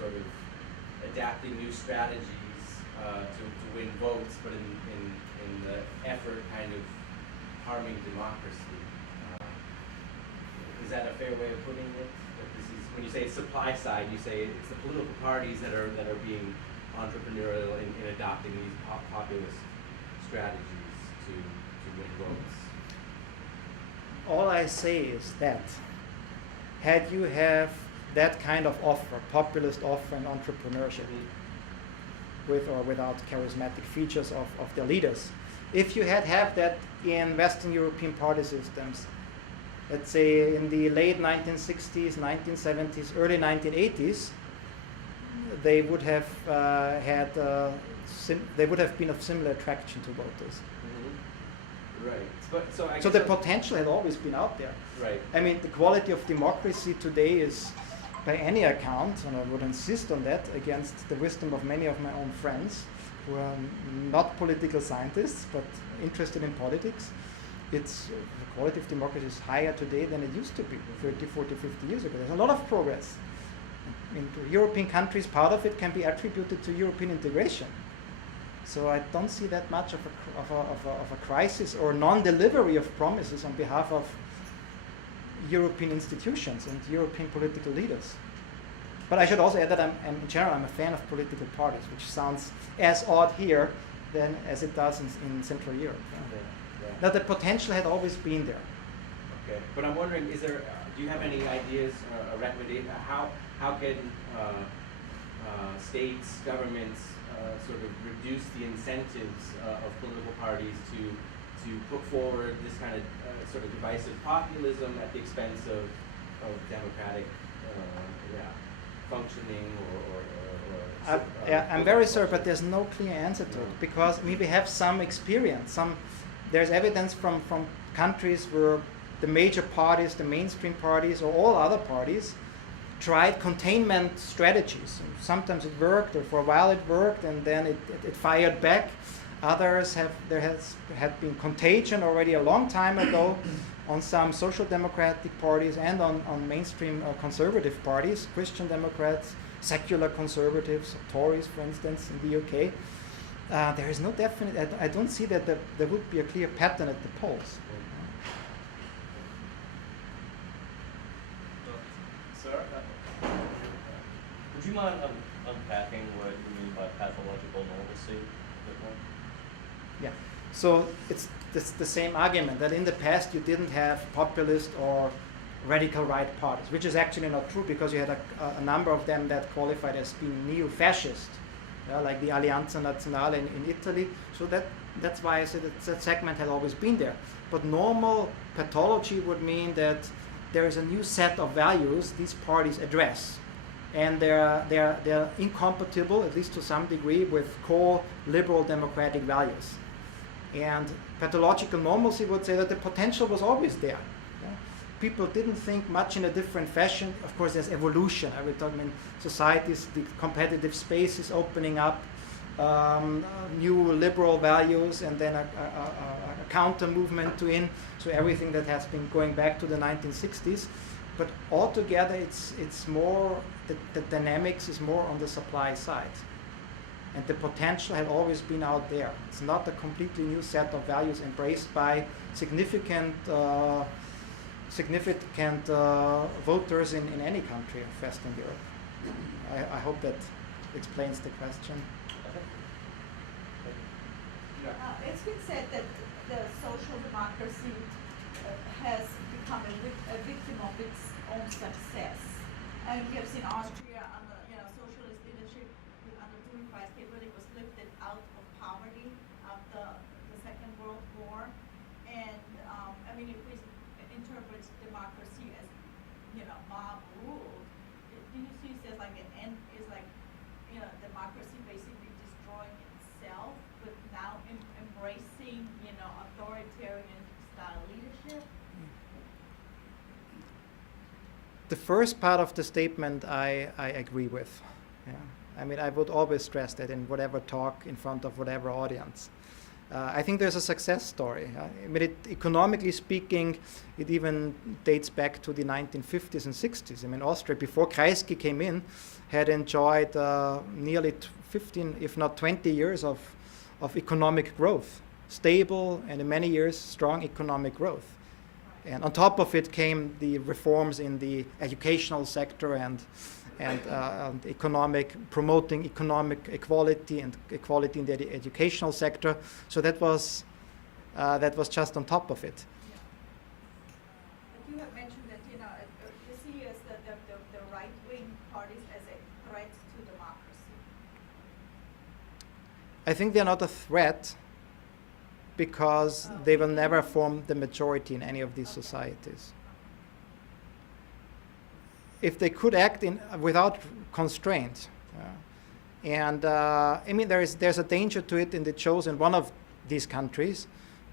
sort of adapting new strategies to win votes, but in the effort kind of harming democracy. Is that a fair way of putting it? That this is, when you say supply side, you say it's the political parties that are being entrepreneurial in adopting these populist strategies to win votes. All I say is that had you have that kind of offer, populist offer and entrepreneurship, with or without charismatic features of the leaders, if you have that in Western European party systems, let's say in the late 1960s, 1970s, early 1980s, they would have they would have been of similar attraction to voters. Mm-hmm. Right. But So the potential had always been out there. Right. I mean, the quality of democracy today is, by any account, and I would insist on that against the wisdom of many of my own friends who are not political scientists but interested in politics, the quality of democracy is higher today than it used to be 30, 40, 50 years ago. There's a lot of progress. In European countries, part of it can be attributed to European integration. So I don't see that much of a crisis or non-delivery of promises on behalf of European institutions and European political leaders. But I should also add that in general, I'm a fan of political parties, which sounds as odd here than as it does in Central Europe. Yeah. Now, the potential had always been there. Okay. But I'm wondering, do you have any ideas or recommendation? How can states, governments sort of reduce the incentives of political parties to put forward this kind of sort of divisive populism at the expense of democratic functioning I'm very sorry, but there's no clear answer to it, because we have some experience. There's evidence from countries where the major parties, the mainstream parties, or all other parties tried containment strategies. Sometimes it worked, or for a while it worked, and then it fired back. Others there had been contagion already a long time ago on some social democratic parties and on mainstream conservative parties, Christian Democrats, secular conservatives, Tories, for instance, in the UK. There is no definite, I don't see that there would be a clear pattern at the polls. Sir? Would you mind unpacking pathological normalcy a bit more? Yeah. So it's the same argument that in the past you didn't have populist or radical right parties, which is actually not true because you had a number of them that qualified as being neo-fascist, like the Alleanza Nazionale in Italy. So that's why I said that segment had always been there. But normal pathology would mean that there is a new set of values these parties address. And they're incompatible, at least to some degree, with core liberal democratic values. And pathological normalcy would say that the potential was always there. People didn't think much in a different fashion. Of course, there's evolution. I would talk, societies, the competitive space is opening up, new liberal values, and then a counter movement to in. So everything that has been going back to the 1960s. But altogether, it's more, the dynamics is more on the supply side. And the potential had always been out there. It's not a completely new set of values embraced by significant voters in any country of Western Europe. I hope that explains the question. It's been said that the social democracy has become a victim of its own success. And we have seen Austria under socialist leadership under Touring Weisskopf really was lifted out of poverty after the Second World War. And if we interpret democracy as mob rule, do you see there's like an end is like democracy basically destroying itself, but now embracing authoritarian style leadership? The first part of the statement I agree with. Yeah. I would always stress that in whatever talk in front of whatever audience. I think there's a success story. Economically speaking, it even dates back to the 1950s and 60s. Austria, before Kreisky came in, had enjoyed nearly 15, if not 20 years of economic growth. Stable and in many years strong economic growth. And on top of it came the reforms in the educational sector and promoting economic equality and equality in the educational sector. So that was just on top of it. Yeah. But you have mentioned that you see as the right-wing parties as a threat to democracy. I think they're not a threat because they will never form the majority in any of these societies. If they could act without constraint, and there's a danger to it in the chosen one of these countries,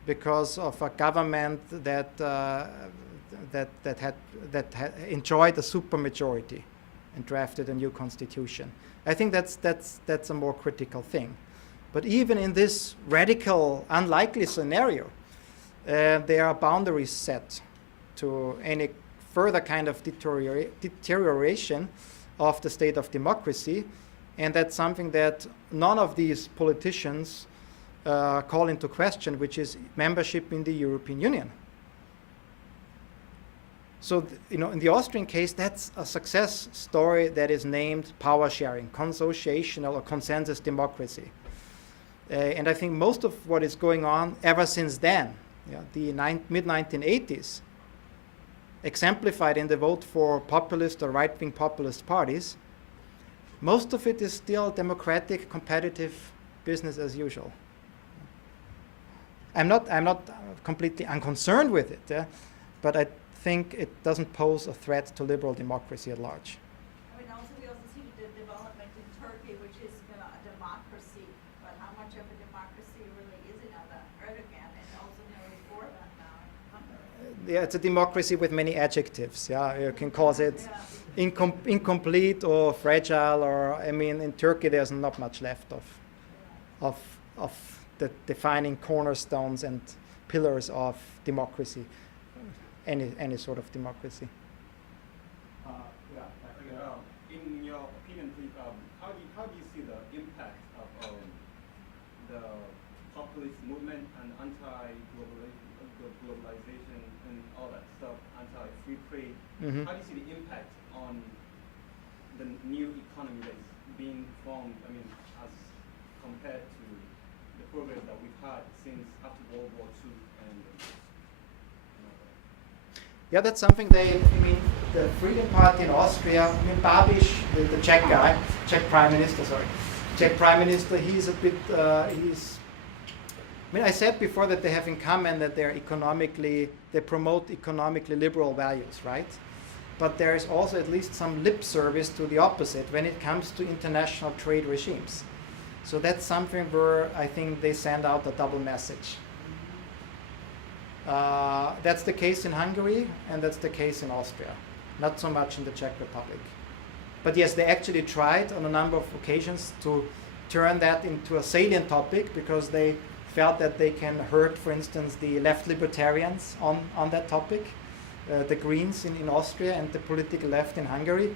because of a government that had enjoyed a supermajority and drafted a new constitution. I think that's a more critical thing. But even in this radical, unlikely scenario, there are boundaries set to any further kind of deterioration of the state of democracy, and that's something that none of these politicians call into question, which is membership in the European Union. So, in the Austrian case, that's a success story that is named power sharing, consociational or consensus democracy. And I think most of what is going on ever since then, the mid-1980s, exemplified in the vote for populist or right-wing populist parties, most of it is still democratic, competitive business as usual. I'm not completely unconcerned with it, but I think it doesn't pose a threat to liberal democracy at large. We also see the development in Turkey, which is a democracy, but how much of a democracy really is it under Erdogan, and also Orban now in Hungary? Yeah, it's a democracy with many adjectives. Yeah, you can call it incomplete or fragile, or in Turkey there's not much left of the defining cornerstones and pillars of democracy, any sort of democracy. In your opinion, please, how do you see the impact of the populist movement and anti-globalization and all that stuff, anti-free trade? Mm-hmm. How do you see the impact on the new economy that's being formed? As compared to the progress that we've had since after World War II and Yeah, that's something the Freedom Party in Austria, Babiš, the Czech guy, Czech Prime Minister, he's a bit, I said before that they have in common that they promote economically liberal values, right? But there is also at least some lip service to the opposite when it comes to international trade regimes. So that's something where I think they send out a double message. That's the case in Hungary, and that's the case in Austria. Not so much in the Czech Republic. But yes, they actually tried on a number of occasions to turn that into a salient topic because they felt that they can hurt, for instance, the left libertarians on that topic, the Greens in Austria and the political left in Hungary.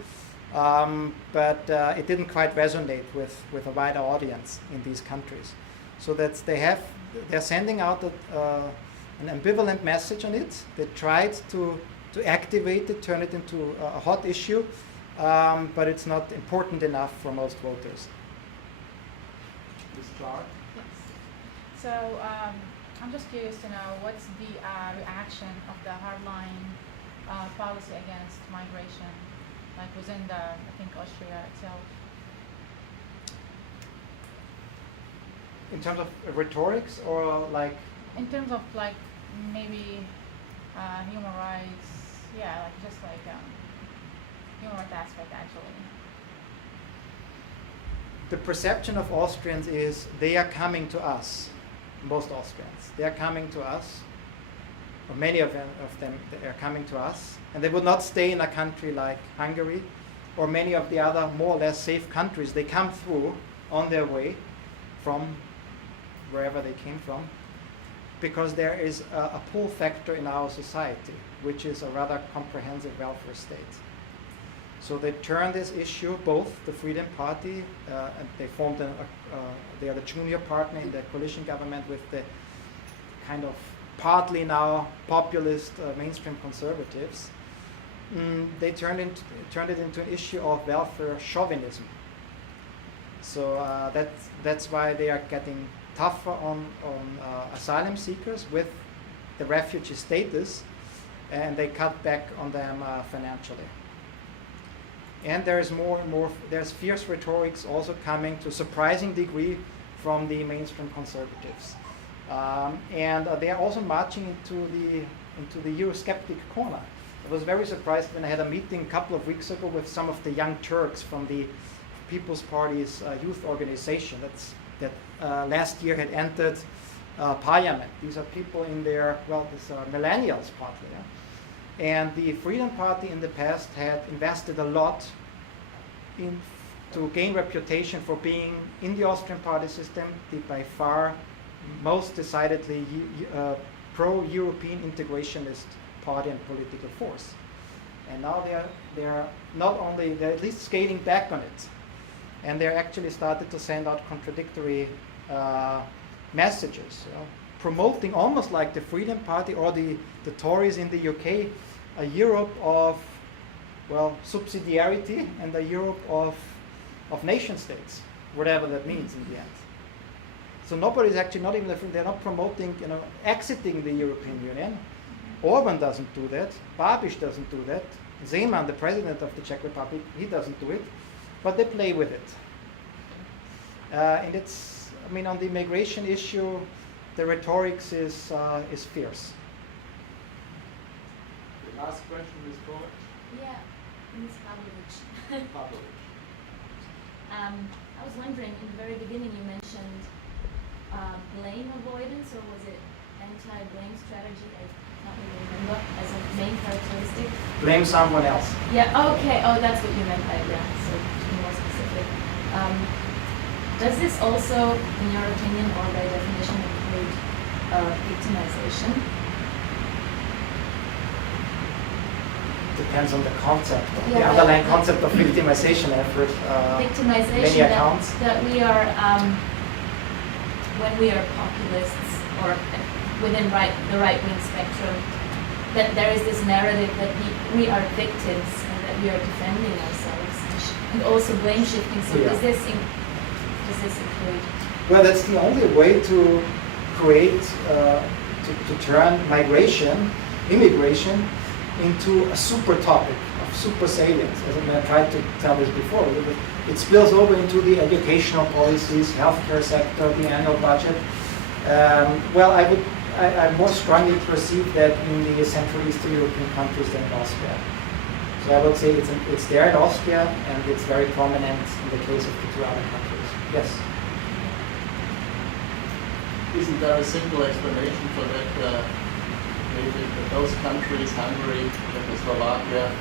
But it didn't quite resonate with a wider audience in these countries. So they're sending out an ambivalent message on it. They tried to activate it, turn it into a hot issue, but it's not important enough for most voters. This chart. Yes. So I'm just curious to know what's the reaction of the hardline policy against migration, like within Austria itself. In terms of rhetorics or like? In terms of maybe human rights, human rights aspect actually. The perception of Austrians is they are coming to us, most Austrians. They are coming to us, or many of them they are coming to us, and they would not stay in a country like Hungary or many of the other more or less safe countries they come through on their way from wherever they came from, because there is a pull factor in our society, which is a rather comprehensive welfare state. So they turned this issue, both the Freedom Party, and they formed they are the junior partner in the coalition government with the kind of partly now populist mainstream conservatives. They turned it into an issue of welfare chauvinism. So that's why they are getting tougher on asylum seekers with the refugee status, and they cut back on them financially. And there's there's fierce rhetorics also coming to a surprising degree from the mainstream conservatives. And they are also marching into the Eurosceptic corner. I was very surprised when I had a meeting a couple of weeks ago with some of the young Turks from the People's Party's youth organization that last year had entered parliament. These are people in their, these are millennials partly. Yeah? And the Freedom Party in the past had invested a lot to gain reputation for being, in the Austrian party system, the by far most decidedly pro-European integrationist party and political force. And now they're not only, they're at least scaling back on it. And they're actually started to send out contradictory messages, promoting almost like the Freedom Party or the Tories in the UK, a Europe of, subsidiarity and a Europe of nation states, whatever that means in the end. So nobody's actually, not even they're not promoting, exiting the European Union. Orban doesn't do that. Babiš doesn't do that. Zeman, the president of the Czech Republic, he doesn't do it. But they play with it. And it's, on the immigration issue, the rhetorics is fierce. The last question is for? Yeah, Ms. Pavlovich. I was wondering, in the very beginning you mentioned blame avoidance, or was it anti-blame strategy? I can't really remember, as a main characteristic. Blame someone else. Yeah, okay, that's what you meant by that, so to be more specific. Does this also, in your opinion, or by definition, include victimization? Depends on the concept, the underlying concept of victimization effort. Victimization, many accounts. that we are, when we are populists or within the right-wing spectrum, that there is this narrative that we are victims and that we are defending ourselves, and also blame shifting. So does this include? Well, that's the only way to create, to turn immigration, into a super topic of super salience. As I tried to tell this before, it spills over into the educational policies, healthcare sector, the annual budget. Well, I more strongly perceive that in the Central Eastern European countries than in Austria. So I would say it's there in Austria, and it's very prominent in the case of the two other countries. Yes? Isn't there a simple explanation for that? David, that those countries, Hungary, Czechoslovakia,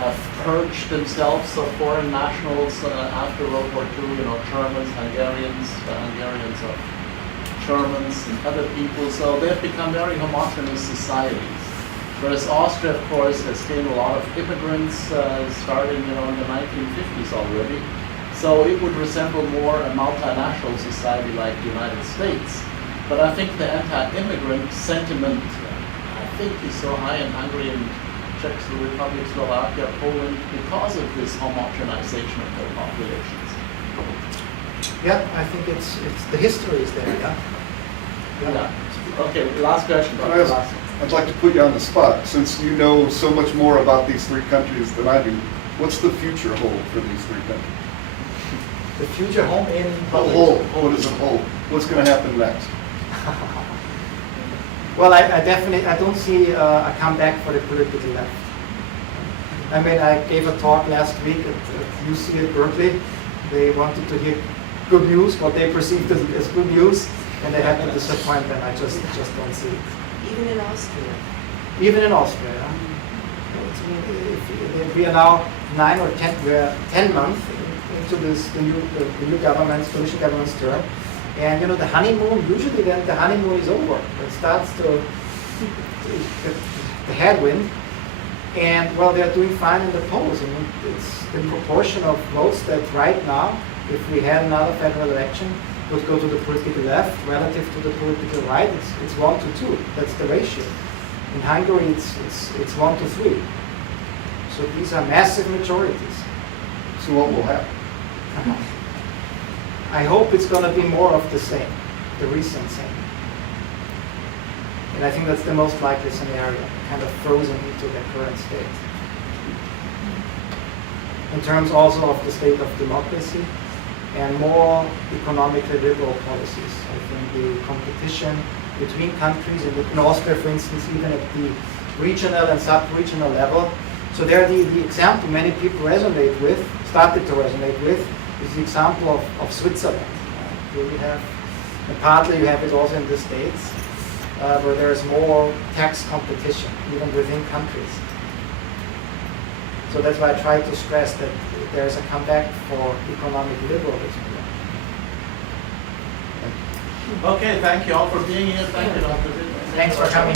have purged themselves of foreign nationals after World War II, Germans, Hungarians, the Hungarians of Germans and other people, so they've become very homogeneous societies. Whereas Austria, of course, has gained a lot of immigrants starting in the 1950s already. So it would resemble more a multinational society like the United States. But I think the anti-immigrant sentiment, I think, is so high in Hungary and Czech Republic, Slovakia, Poland, because of this homogenization of their populations. Yeah, I think it's the history is there. Yeah. Yeah. Okay, last question. I'd like to put you on the spot. Since you know so much more about these three countries than I do, what's the future hold for these three countries? The future home in The whole. What does it hold? What's going to happen next? Well, I don't see a comeback for the political left. I mean, I gave a talk last week at UC at Berkeley. They wanted to hear good news, what they perceived as good news, and they had to disappoint them. I just don't see it. Even in Austria. Even in Austria, yeah. If we are now 9 or 10, we're 10 months into this the new government's, coalition government's term, and the honeymoon. Usually, then the honeymoon is over. It starts to the headwind, and well, they're doing fine in the polls. I mean, it's the proportion of votes that right now, if we had another federal election, would go to the political left relative to the political right. It's 1 to 2. That's the ratio. In Hungary, it's 1 to 3. So these are massive majorities. So what will happen? I hope it's going to be more of the same, the recent same. And I think that's the most likely scenario, kind of frozen into the current state. In terms also of the state of democracy and more economically liberal policies. I think the competition between countries, in Austria, for instance, even at the regional and sub-regional level. So there the example many people started to resonate with, is the example of Switzerland. Here we have, and partly you have it also in the States, where there is more tax competition, even within countries. So that's why I try to stress that there is a comeback for economic liberalism. Okay, thank you all for being here. Thank you, Dr. Wittmann. Thanks for coming.